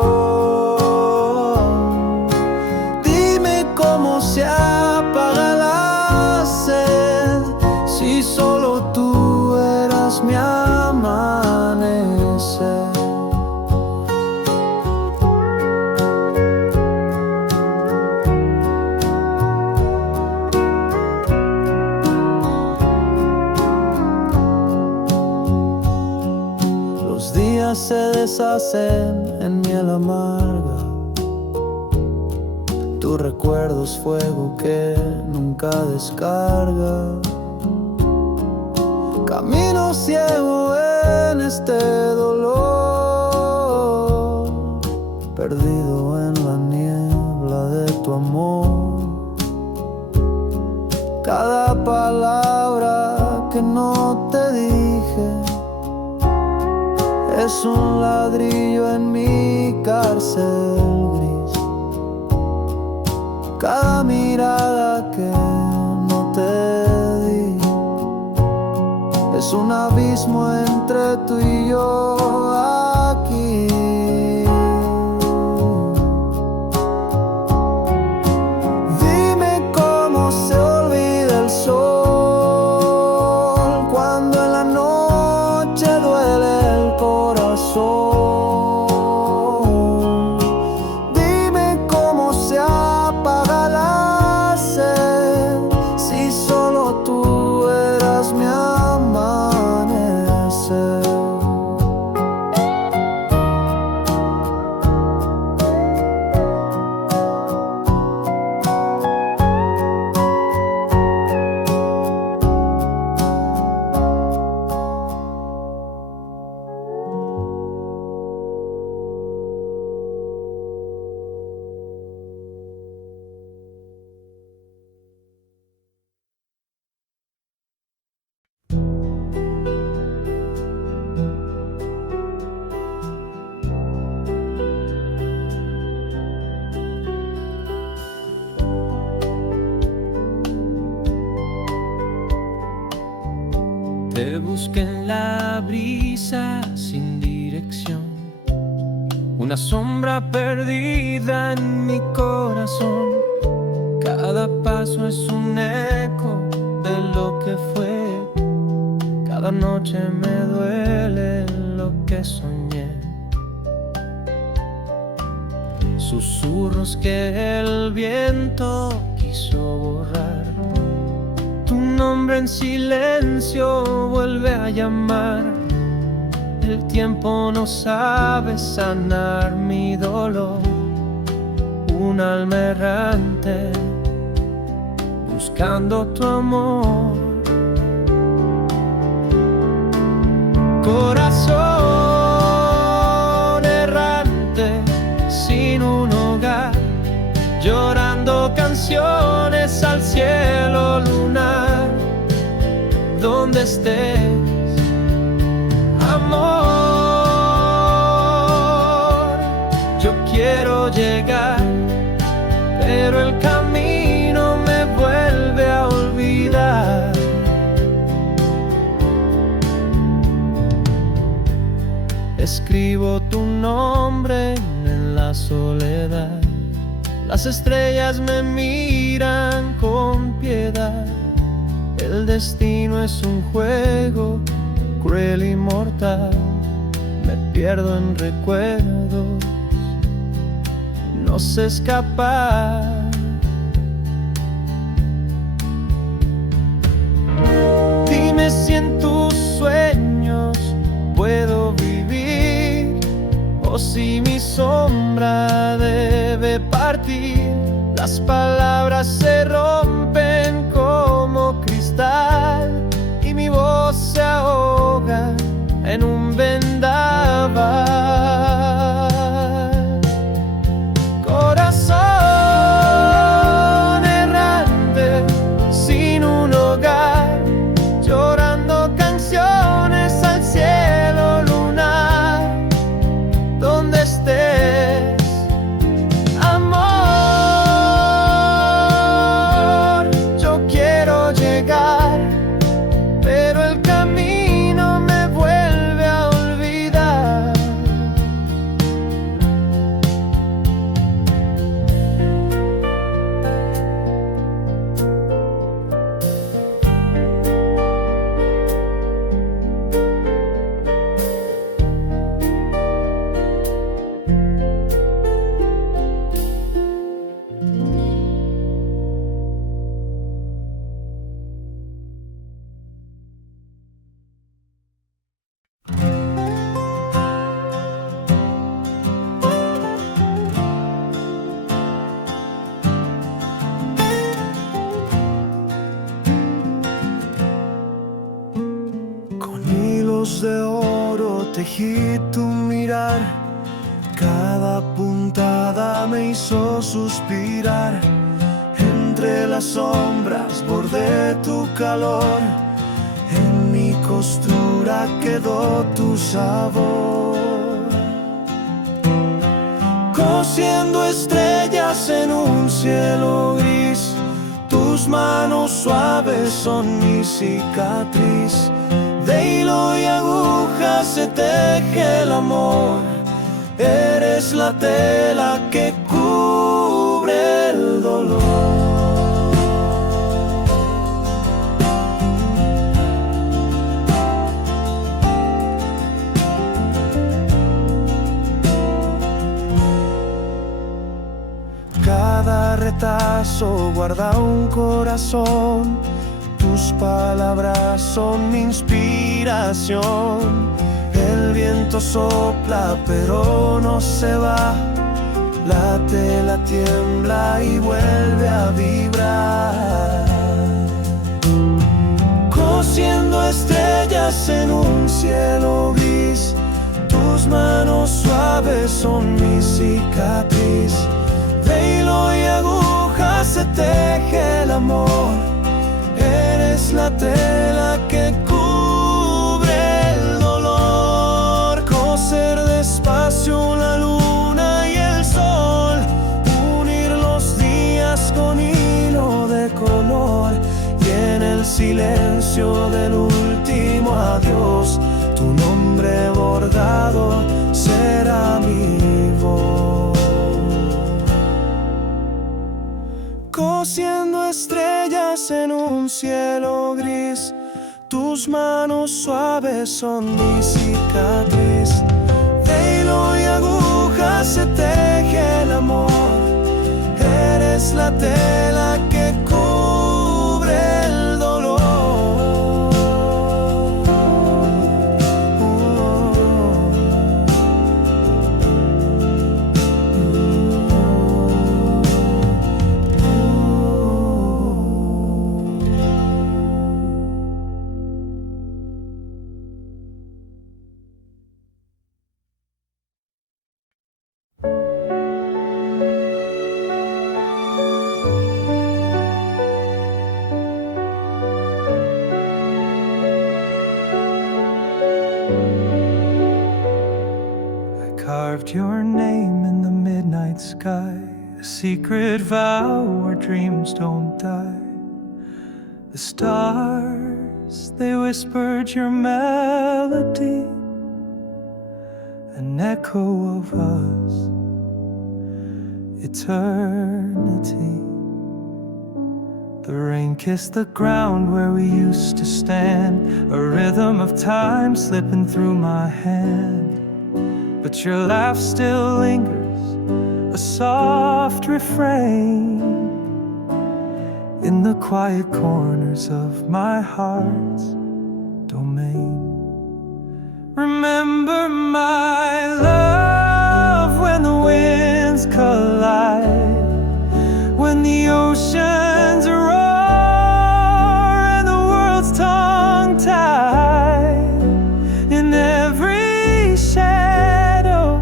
Dime cómo se apaga la sed si solo tú eras mi amanecer. Los días se deshacen en miel amarga. Tu recuerdo es fuego que nunca descarga. Camino ciego en este dolor, perdido en la niebla de tu amor. Cada palabra que no te dije es un ladrillo en mi cárcel gris. Cada mirada es un abismo entre tú y yo aquí. Dime cómo se olvida el sol cuando en la noche duele el corazón. Dime cómo se apaga la sed si solo tú eras mi amanecer. Te busqué en la brisa sin dirección, una sombra perdida en mi corazón. Cada paso es un eco de lo que fue. Cada noche me duele lo que soñé. Susurros que el viento quiso borrar. Tu nombre en silencio vuelve a llamar. El tiempo no sabe sanar mi dolor. Un alma errante buscando tu amor. Corazón errante sin un hogar, llorando canciones al cielo lunar. Donde estés, amor, yo quiero llegar, pero el camino me vuelve a olvidar. Escribo tu nombre en la soledad. Las estrellas me miran con piedad. El destino es un juego cruel y mortal. Me pierdo en recuerdos, no sé escapar. Dime si en tus sueños puedo vivir, o si mi sombra debe partir. Las palabras se rompen como cristal y mi voz se ahoga en un vendaval. Corazón errante sin un hogar, llorando canciones al cielo lunar. Donde estés, amor, yo quiero llegar, pero el camino me vuelve a olvidar. Con hilos de oro tejí tu mirar, cada puntada me hizo suspirar. Entre las sombras bordé tu calor, en mi costura quedó tu sabor. Cosiendo estrellas en un cielo gris, tus manos suaves son mi cicatriz. de hilo y aguja se teje el amor. Eres la tela que cubre el dolor. Cada retazo guarda un corazón. Tus palabras son mi inspiración. El viento sopla pero no se va. La tela tiembla y vuelve a vibrar. Cosiendo estrellas en un cielo gris. Tus manos suaves son mi cicatriz. De hilo y aguja se teje el amor. Eres la tela que cubre el dolor. Coser despacio la luna y el sol. Unir los días con hilo de color. Y en el silencio del último adiós, tu nombre bordado será mi voz. Cosiendo estrellas en un cielo gris. Tus manos suaves son mi cicatriz. De hilo y aguja se teje el amor. Eres la tela que cubre el dolor. Carved your name in the midnight sky, a secret vow where dreams don't die. The stars, they whispered your melody, an echo of us, eternity. The rain kissed the ground where we used to stand, a rhythm of time slipping through my hand. But your laugh still lingers, a soft refrain in the quiet corners of my heart's domain. Remember my love when the winds collide, when the oceans roar and the world's tongue-tied. In every shadow,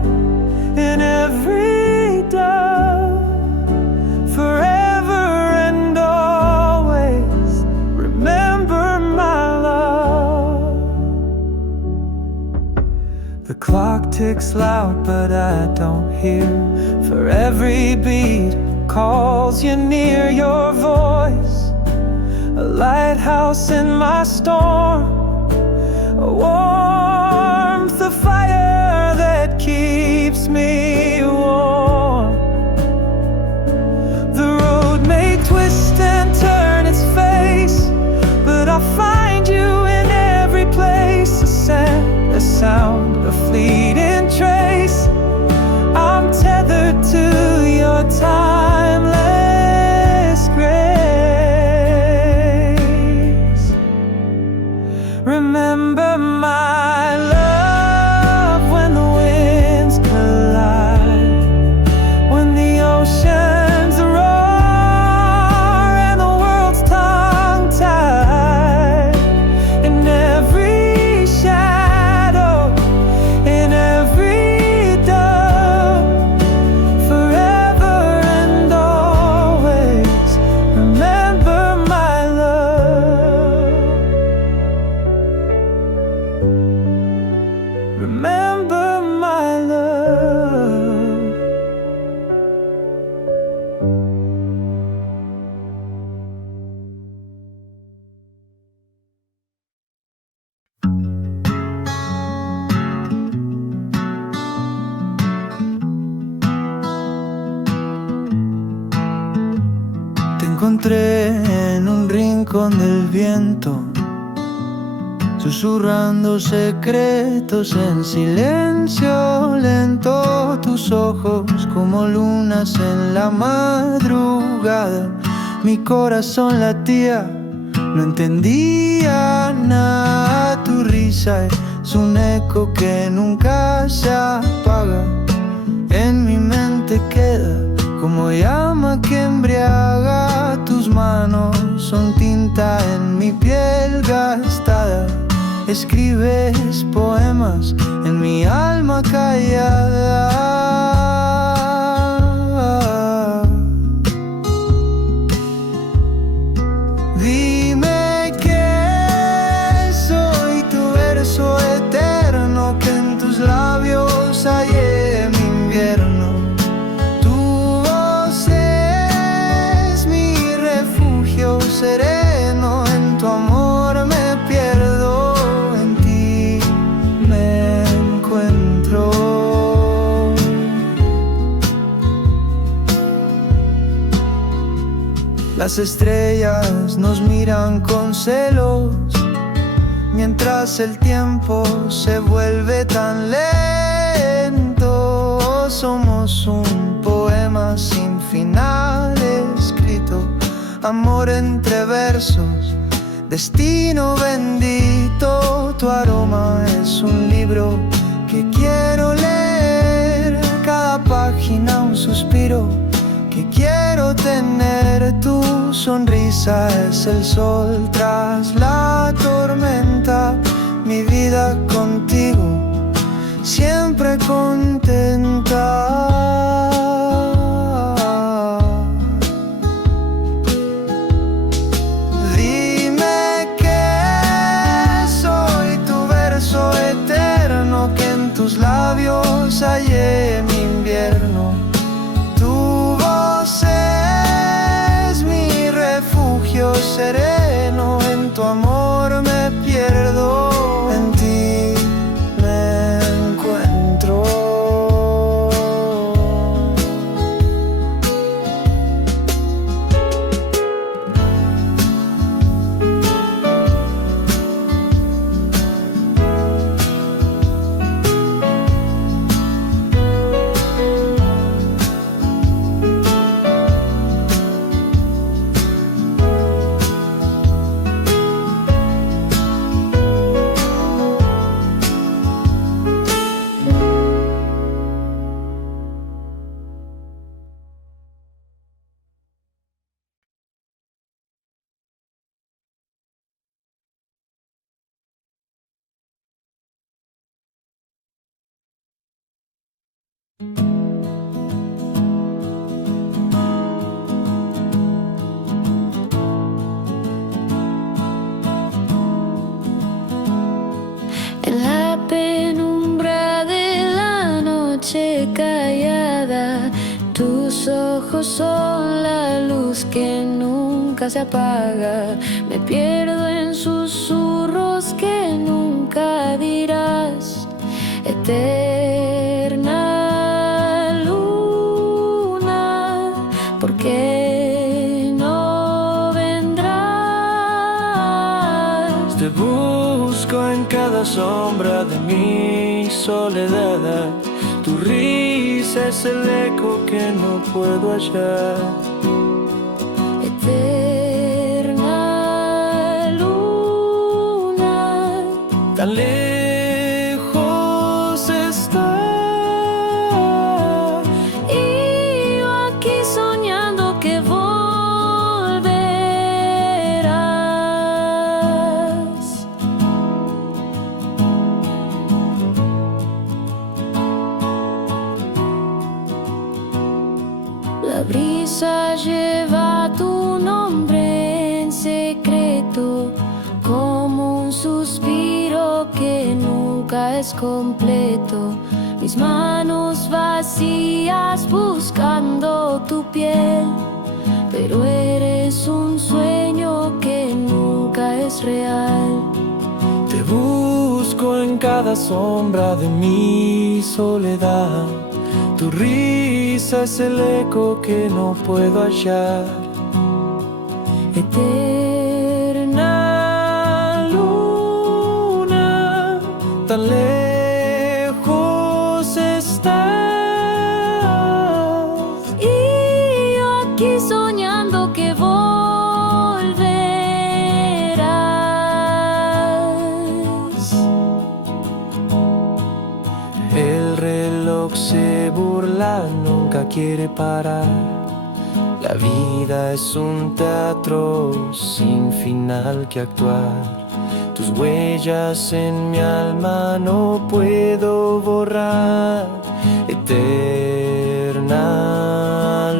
in every dove, forever and always, remember my love. The clock ticks loud but I don't hear. For every beat calls you near. Your voice, a lighthouse in my storm, a warmth, a fire that keeps me warm. The road may twist and turn its face, but I'll find you in every place. A scent, a sound, a fleeting trace. I'm tethered to your timeless grace. Remember my love when the winds collide, when the oceans roar and the world's tongue-tied. In every shadow, in every dove, forever and always, remember my love. Remember my love. encontré en un rincón del viento, susurrando secretos en silencio lento. Tus ojos como lunas en la madrugada. Mi corazón latía, no entendía nada. Tu risa es un eco que nunca se apaga. En mi mente queda como llama que embriaga. Tus manos son tinta en mi piel gastada. Escribes poemas en mi alma callada. Dime que soy tu verso eterno, que en tus labios hallé mi invierno. Tu voz es mi refugio sereno, en tu amor me pierdo. Las estrellas nos miran con celos, mientras el tiempo se vuelve tan lento. Somos un poema sin final escrito, amor entre versos, destino bendito. Tu aroma es un libro que quiero leer, cada página un suspiro que quiero tener. Tu sonrisa es el sol tras la tormenta. Mi vida contigo, siempre contenta. Dime que soy tu verso eterno, que en tus labios hallé mi invierno. Sereno, en tu amor me pierdo, en ti me encuentro. En la penumbra de la noche callada, tus ojos son la luz que nunca se apaga. Me pierdo en susurros que nunca dirás. Eterna luna, ¿por qué no vendrás? Te busco en cada sombra de mi soledad. Tu risa es el eco que no puedo hallar. Eterna luna, Tan lejos está. y yo aquí soñando que volverás. La brisa lleva tu nombre en secreto, como un suspiro que nunca es completo. Mis manos vacías buscando tu piel, pero eres un sueño que nunca es real. Te busco en cada sombra de mi soledad. Tu risa es el eco que no puedo hallar. Eterna luna, tan lejos estás. Y yo aquí soñando que volverás. El reloj se burla, nunca quiere parar. La vida es un teatro sin final que actuar. Tus huellas en mi alma no puedo borrar. Eterna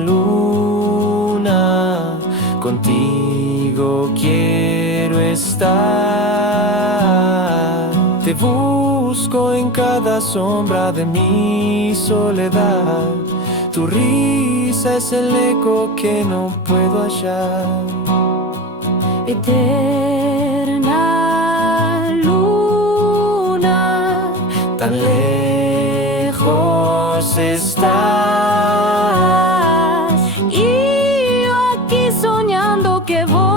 luna, contigo quiero estar. Te busco en cada sombra de mi soledad. Tu risa es el eco que no puedo hallar. Eterna luna, Tan lejos estás. y yo aquí soñando que volverás.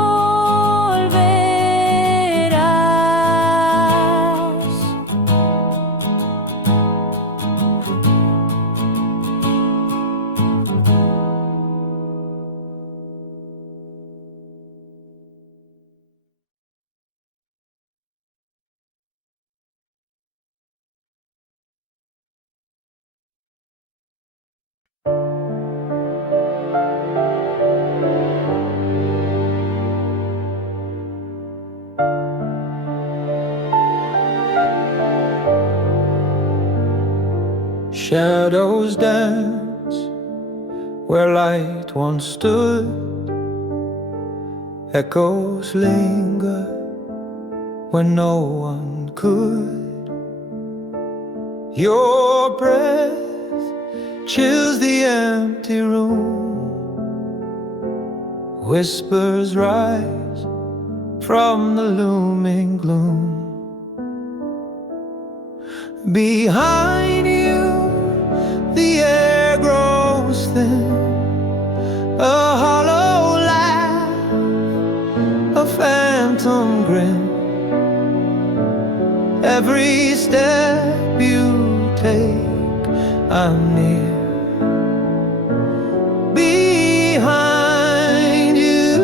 Shadows dance where light once stood. Echoes linger when no one could. Your breath chills the empty room. Whispers rise from the looming gloom. Behind you, the air grows thin. A hollow laugh, a phantom grin. Every step you take, I'm near. Behind you,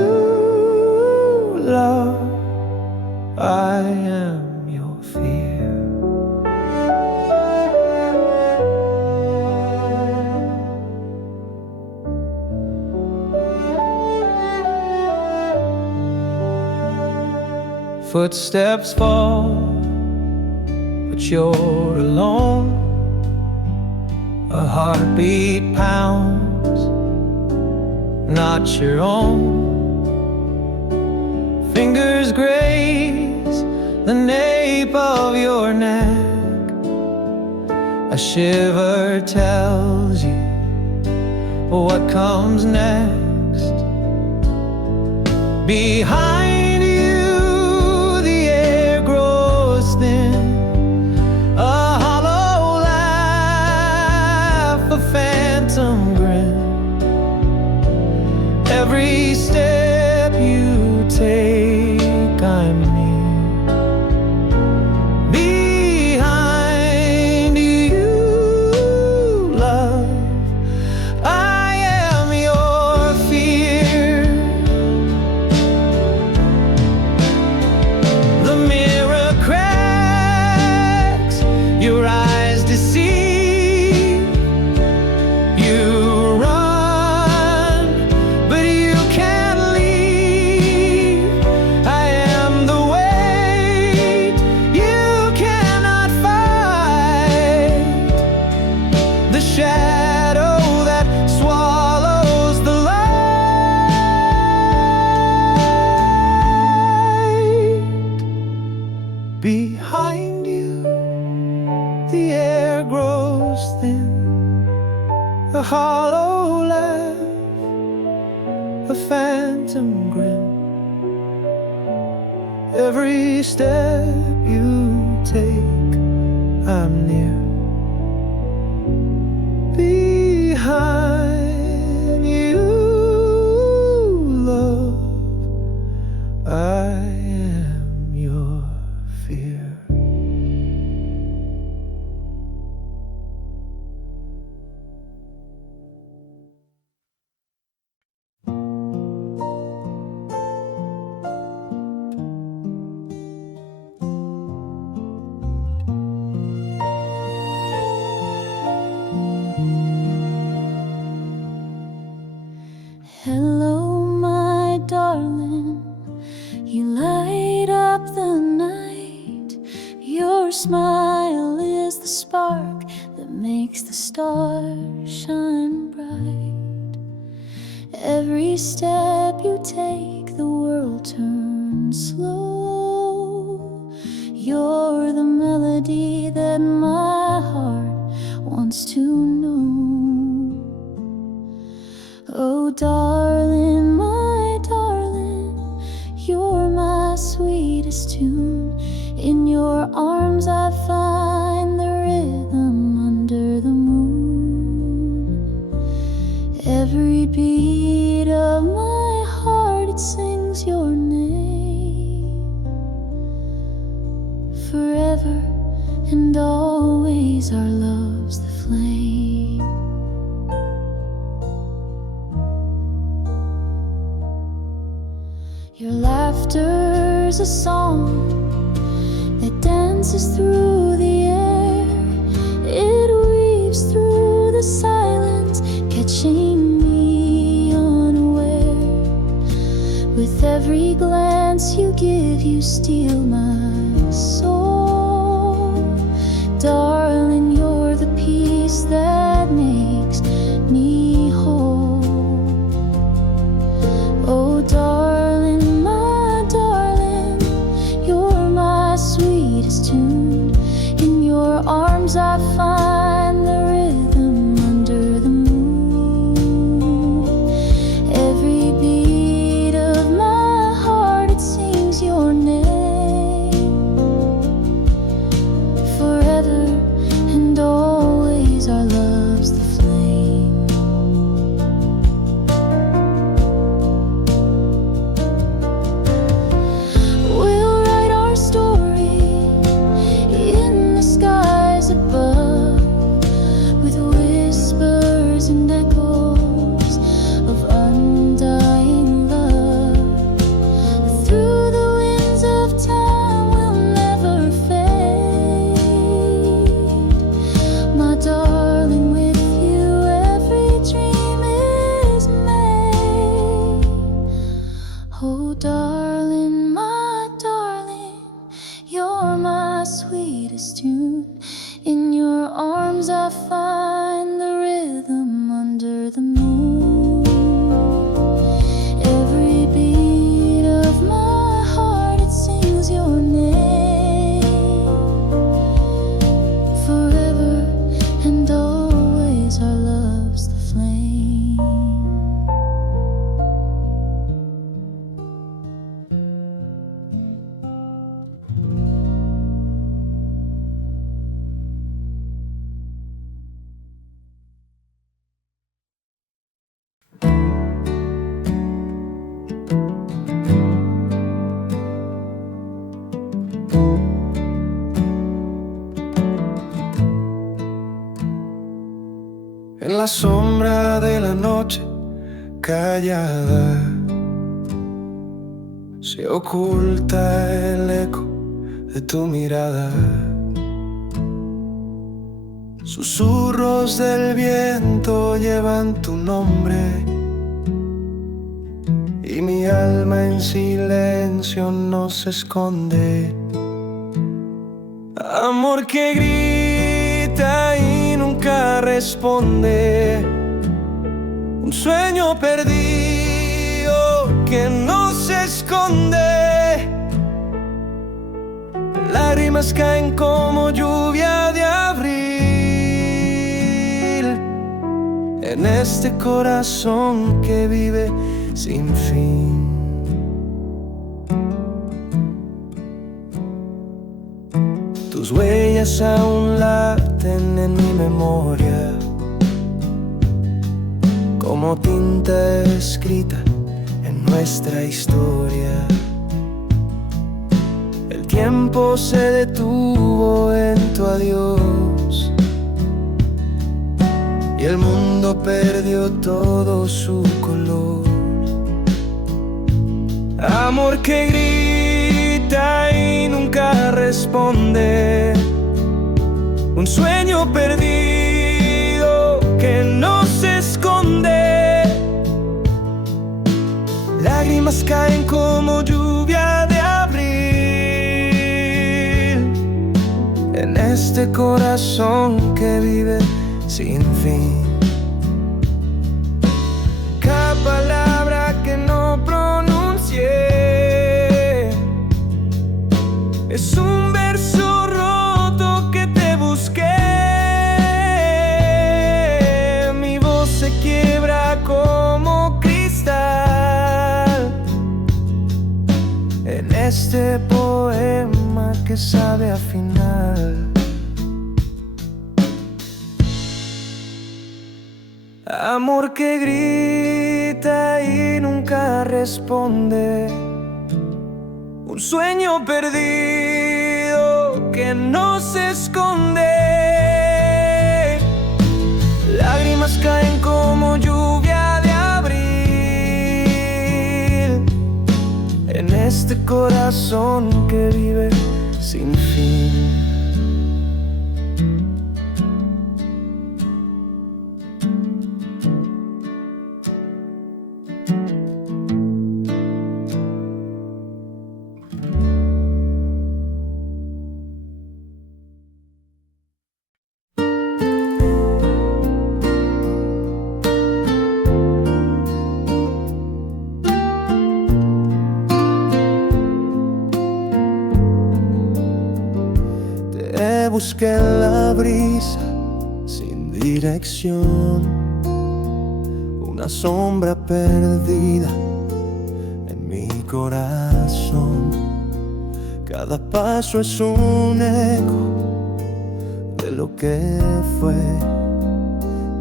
love, I am your fear. Footsteps fall, but you're alone. A heartbeat pounds, not your own. Fingers graze the nape of your neck. A shiver tells you what comes next. Behind you, the air grows thin. A hollow laugh, a phantom grin. Every step you take, I'm near. Behind you, love, I am your fear. The mirror cracks, your eyes deceive. You run, but you can't leave. I am the weight you cannot fight, the shadow that swallows the light. Behind you, the air grows thin. A hollow laugh, a phantom grin. Every step you take, I'm near. Behind you, love, the spark that makes the stars shine bright. Every step you take, the world turns slow. You're the melody that my heart wants to know. Oh, darling, my darling, you're my sweetest tune. In your arms I find the rhythm under the moon. Every beat of my heart, it sings your name. Forever and always our love's the flame. Your laughter's a song that dances through the air. It weaves through the silence, catching me unaware. With every glance you give, you steal my soul. Darling, you're the peace that makes me whole. Oh, darling, my darling, you're my sweetest tune. In your arms I find the rhythm under the moon. Every beat of my heart, it sings your name. Forever and always our love's the flame. We'll write our story in the skies above, with whispers and echoes of undying love. Through the winds of time we'll never fade. My darling, with you every dream is made. Oh, darling, my darling, you're my sweetest tune. In your arms I find the rhythm under the moon. Every beat of my heart, it sings your name. Forever and always our love's the flame. En la sombra de la noche callada se oculta el eco de tu mirada. Susurros del viento llevan tu nombre y mi alma en silencio no se esconde. Amor que grita y nunca responde, un sueño perdido que no se esconde. Lágrimas caen como lluvia de abril en este corazón que vive sin fin. Tus huellas aún laten en mi memoria, como tinta escrita en nuestra historia. El tiempo se detuvo en tu adiós y el mundo perdió todo su color. Amor que grita y nunca responde, un sueño perdido que no se esconde. Lágrimas caen como lluvia de abril en este corazón que vive sin fin. Cada palabra que no pronuncié es un verso roto que te busqué. Mi voz se quiebra como cristal en este poema que sabe a final. Amor que grita y nunca responde, un sueño perdido que no se esconde. Lágrimas caen como lluvia de abril en este corazón que vive sin fin. Busqué en la brisa sin dirección, una sombra perdida en mi corazón. Cada paso es un eco de lo que fue.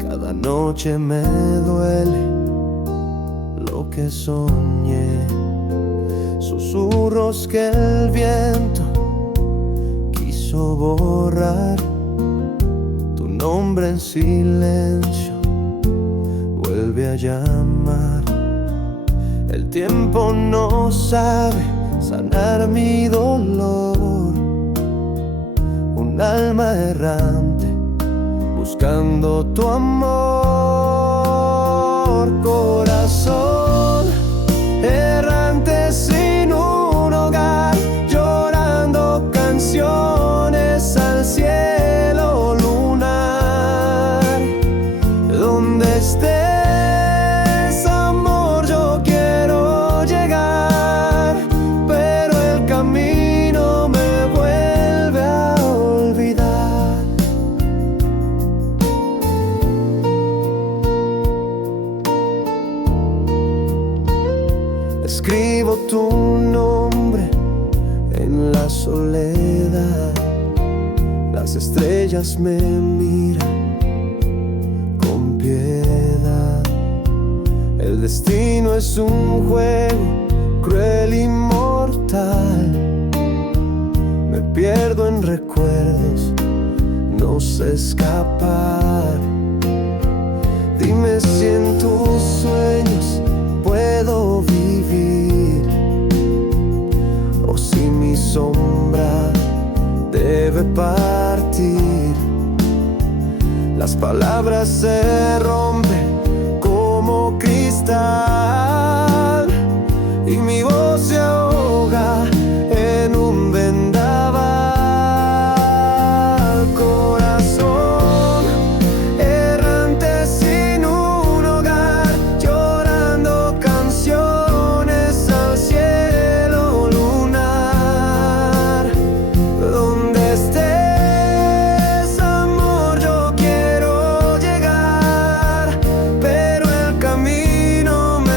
Cada noche me duele lo que soñé. Susurros que el viento borrar, tu nombre en silencio vuelve a llamar. El tiempo no sabe sanar mi dolor, un alma errante buscando tu amor. Corazón errante sin un hogar, llorando canciones al cielo lunar. Donde estés, amor, yo quiero llegar, pero el camino me vuelve a olvidar. Escribo tu nombre en la soledad, las estrellas me miran con piedad. El destino es un juego cruel y mortal. Me pierdo en recuerdos, no sé escapar. Dime si en tus sueños puedo vivir, o si mi sombra debe partir. Las palabras se rompen como cristal y mi voz se ahoga en un vendaval. Corazón errante sin un hogar, llorando canciones al cielo lunar. Donde estés, amor, yo quiero llegar, pero el camino me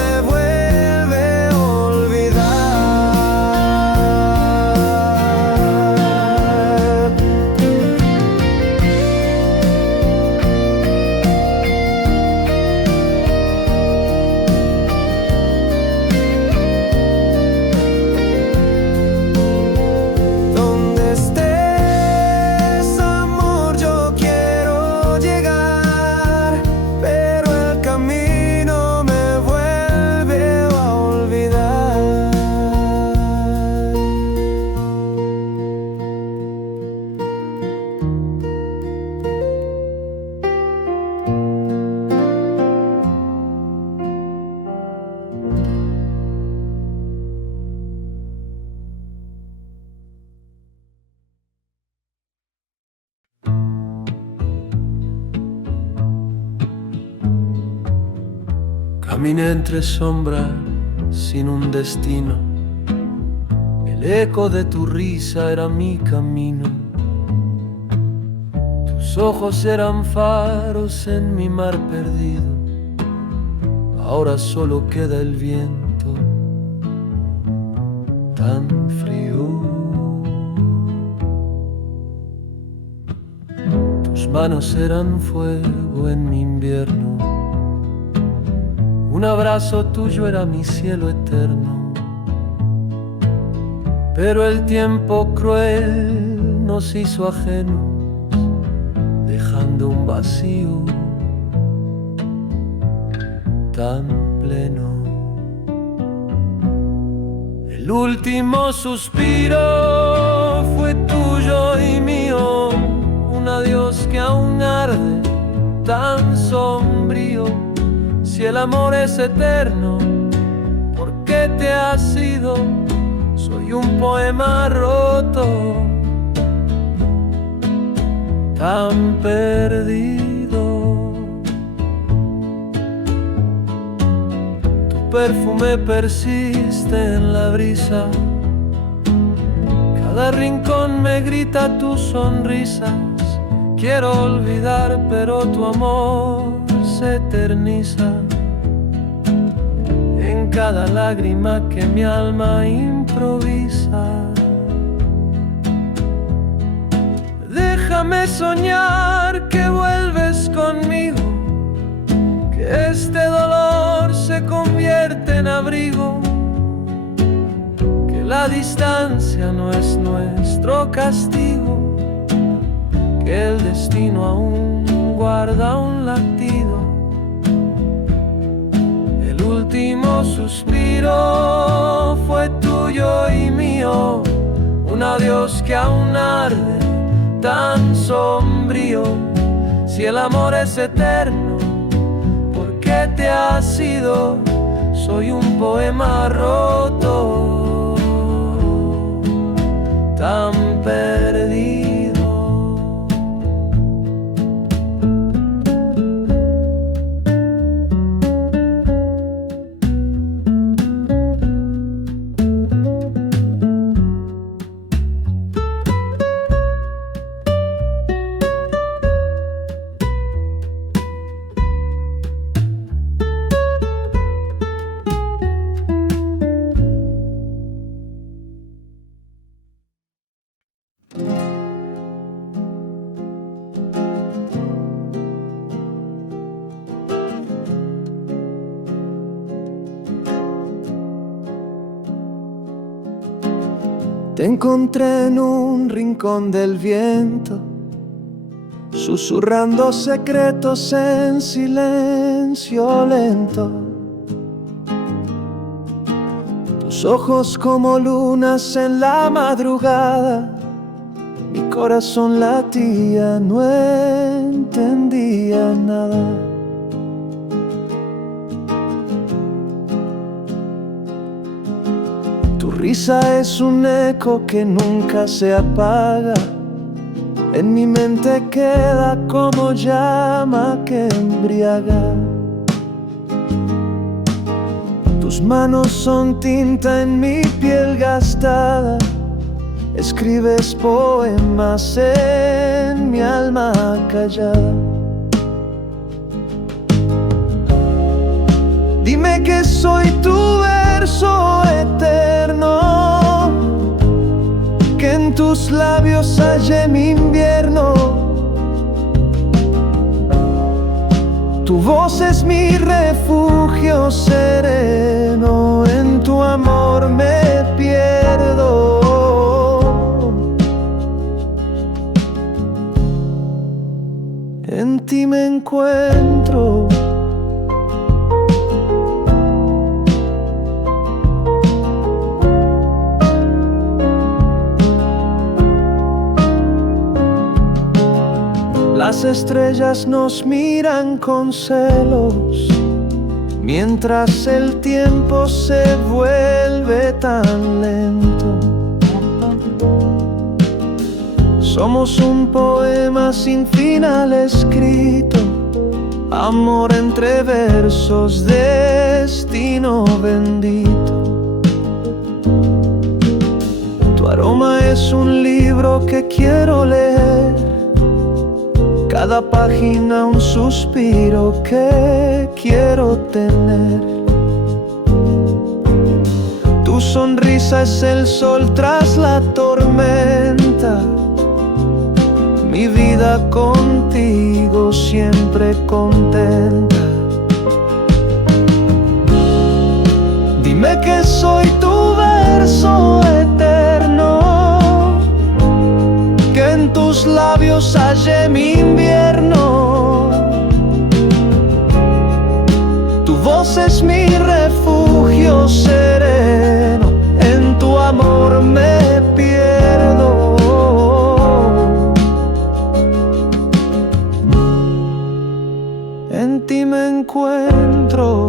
Caminé entre sombras sin un destino. El eco de tu risa era mi camino. Tus ojos eran faros en mi mar perdido. Ahora solo queda el viento tan frío. Tus manos eran fuego en mi invierno. Un abrazo tuyo era mi cielo eterno. Pero el tiempo cruel nos hizo ajenos, dejando un vacío tan pleno. El último suspiro fue tuyo y mío, un adiós que aún arde tan sombrío. Si el amor es eterno, ¿por qué te has ido? Soy un poema roto, tan perdido. Tu perfume persiste en la brisa. Cada rincón me grita tus sonrisas. Quiero olvidar, pero tu amor se eterniza en cada lágrima que mi alma improvisa. Déjame soñar que vuelves conmigo, que este dolor se convierte en abrigo, que la distancia no es nuestro castigo, que el destino aún guarda un latido. El último suspiro fue tuyo y mío, un adiós que aún arde tan sombrío. Si el amor es eterno, ¿por qué te has ido? Soy un poema roto, tan perdido. Te encontré en un rincón del viento, susurrando secretos en silencio lento. Tus ojos como lunas en la madrugada, mi corazón latía, no entendía nada. Tu risa es un eco que nunca se apaga, en mi mente queda como llama que embriaga. Tus manos son tinta en mi piel gastada, escribes poemas en mi alma callada. Dime que soy tu verso eterno, que en tus labios hallé mi invierno. Tu voz es mi refugio sereno, en tu amor me pierdo. En ti me encuentro. Las estrellas nos miran con celos, mientras el tiempo se vuelve tan lento. Somos un poema sin final escrito, amor entre versos, destino bendito. Tu aroma es un libro que quiero leer, cada página un suspiro que quiero tener. Tu sonrisa es el sol tras la tormenta, mi vida contigo siempre contenta. Dime que soy tu verso eterno, que en tus labios hallé mi invierno. Tu voz es mi refugio sereno, en tu amor me pierdo. En ti me encuentro.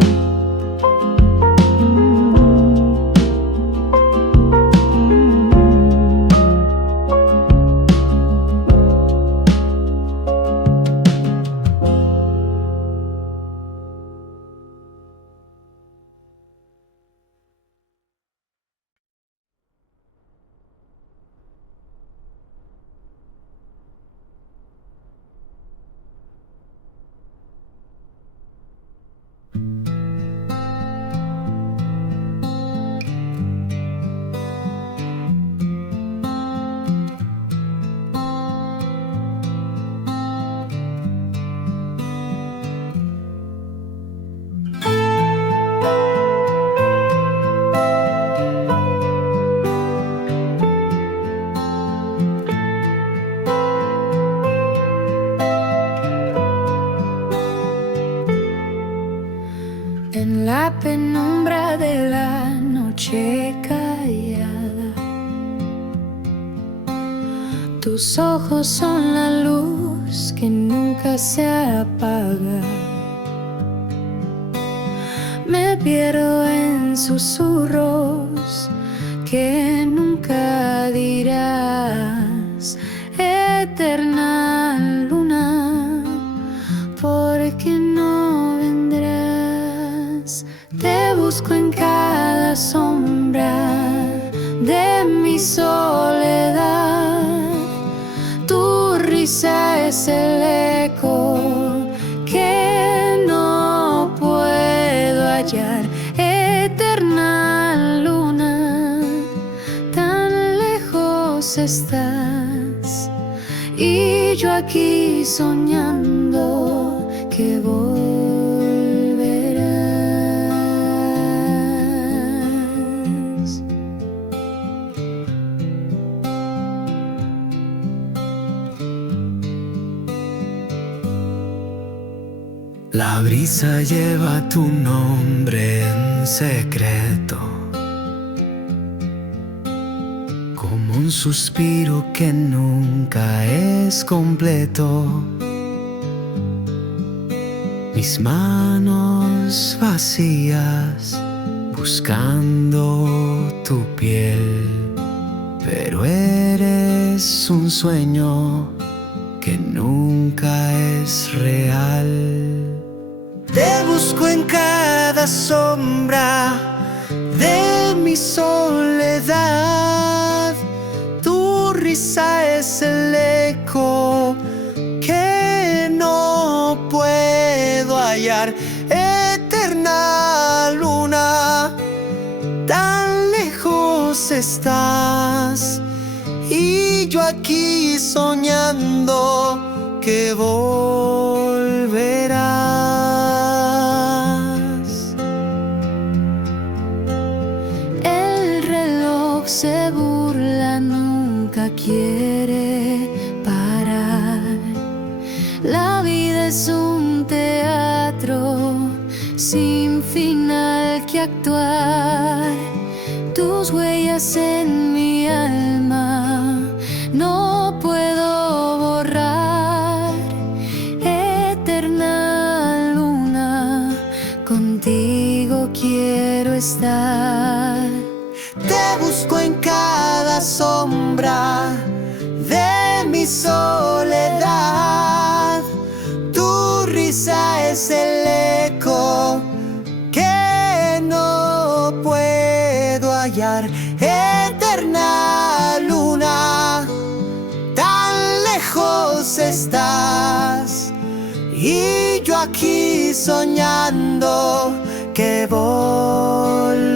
En la penumbra de la noche callada, tus ojos son la luz que nunca se apaga. Me pierdo en susurros que nunca dirás. Eterna luna, ¿por qué no vendrás? Te busco en cada sombra de mi soledad. Tu risa es el eco que no puedo hallar. Eterna luna, tan lejos estás, y yo aquí soñando que volverás. La brisa lleva tu nombre en secreto, como un suspiro que nunca es completo. Mis manos vacías buscando tu piel, pero eres un sueño que nunca es real. Te busco en cada sombra de mi soledad. Tu risa es el eco que no puedo hallar. Eterna luna, tan lejos estás, y yo aquí soñando que volverás. El reloj se burla, nunca quiere parar. La vida es un teatro sin final que actuar. Tus huellas en mi alma no puedo borrar. Eterna luna, contigo quiero estar. Te busco en cada sombra de mi soledad. Tu risa es y yo aquí soñando que volverás.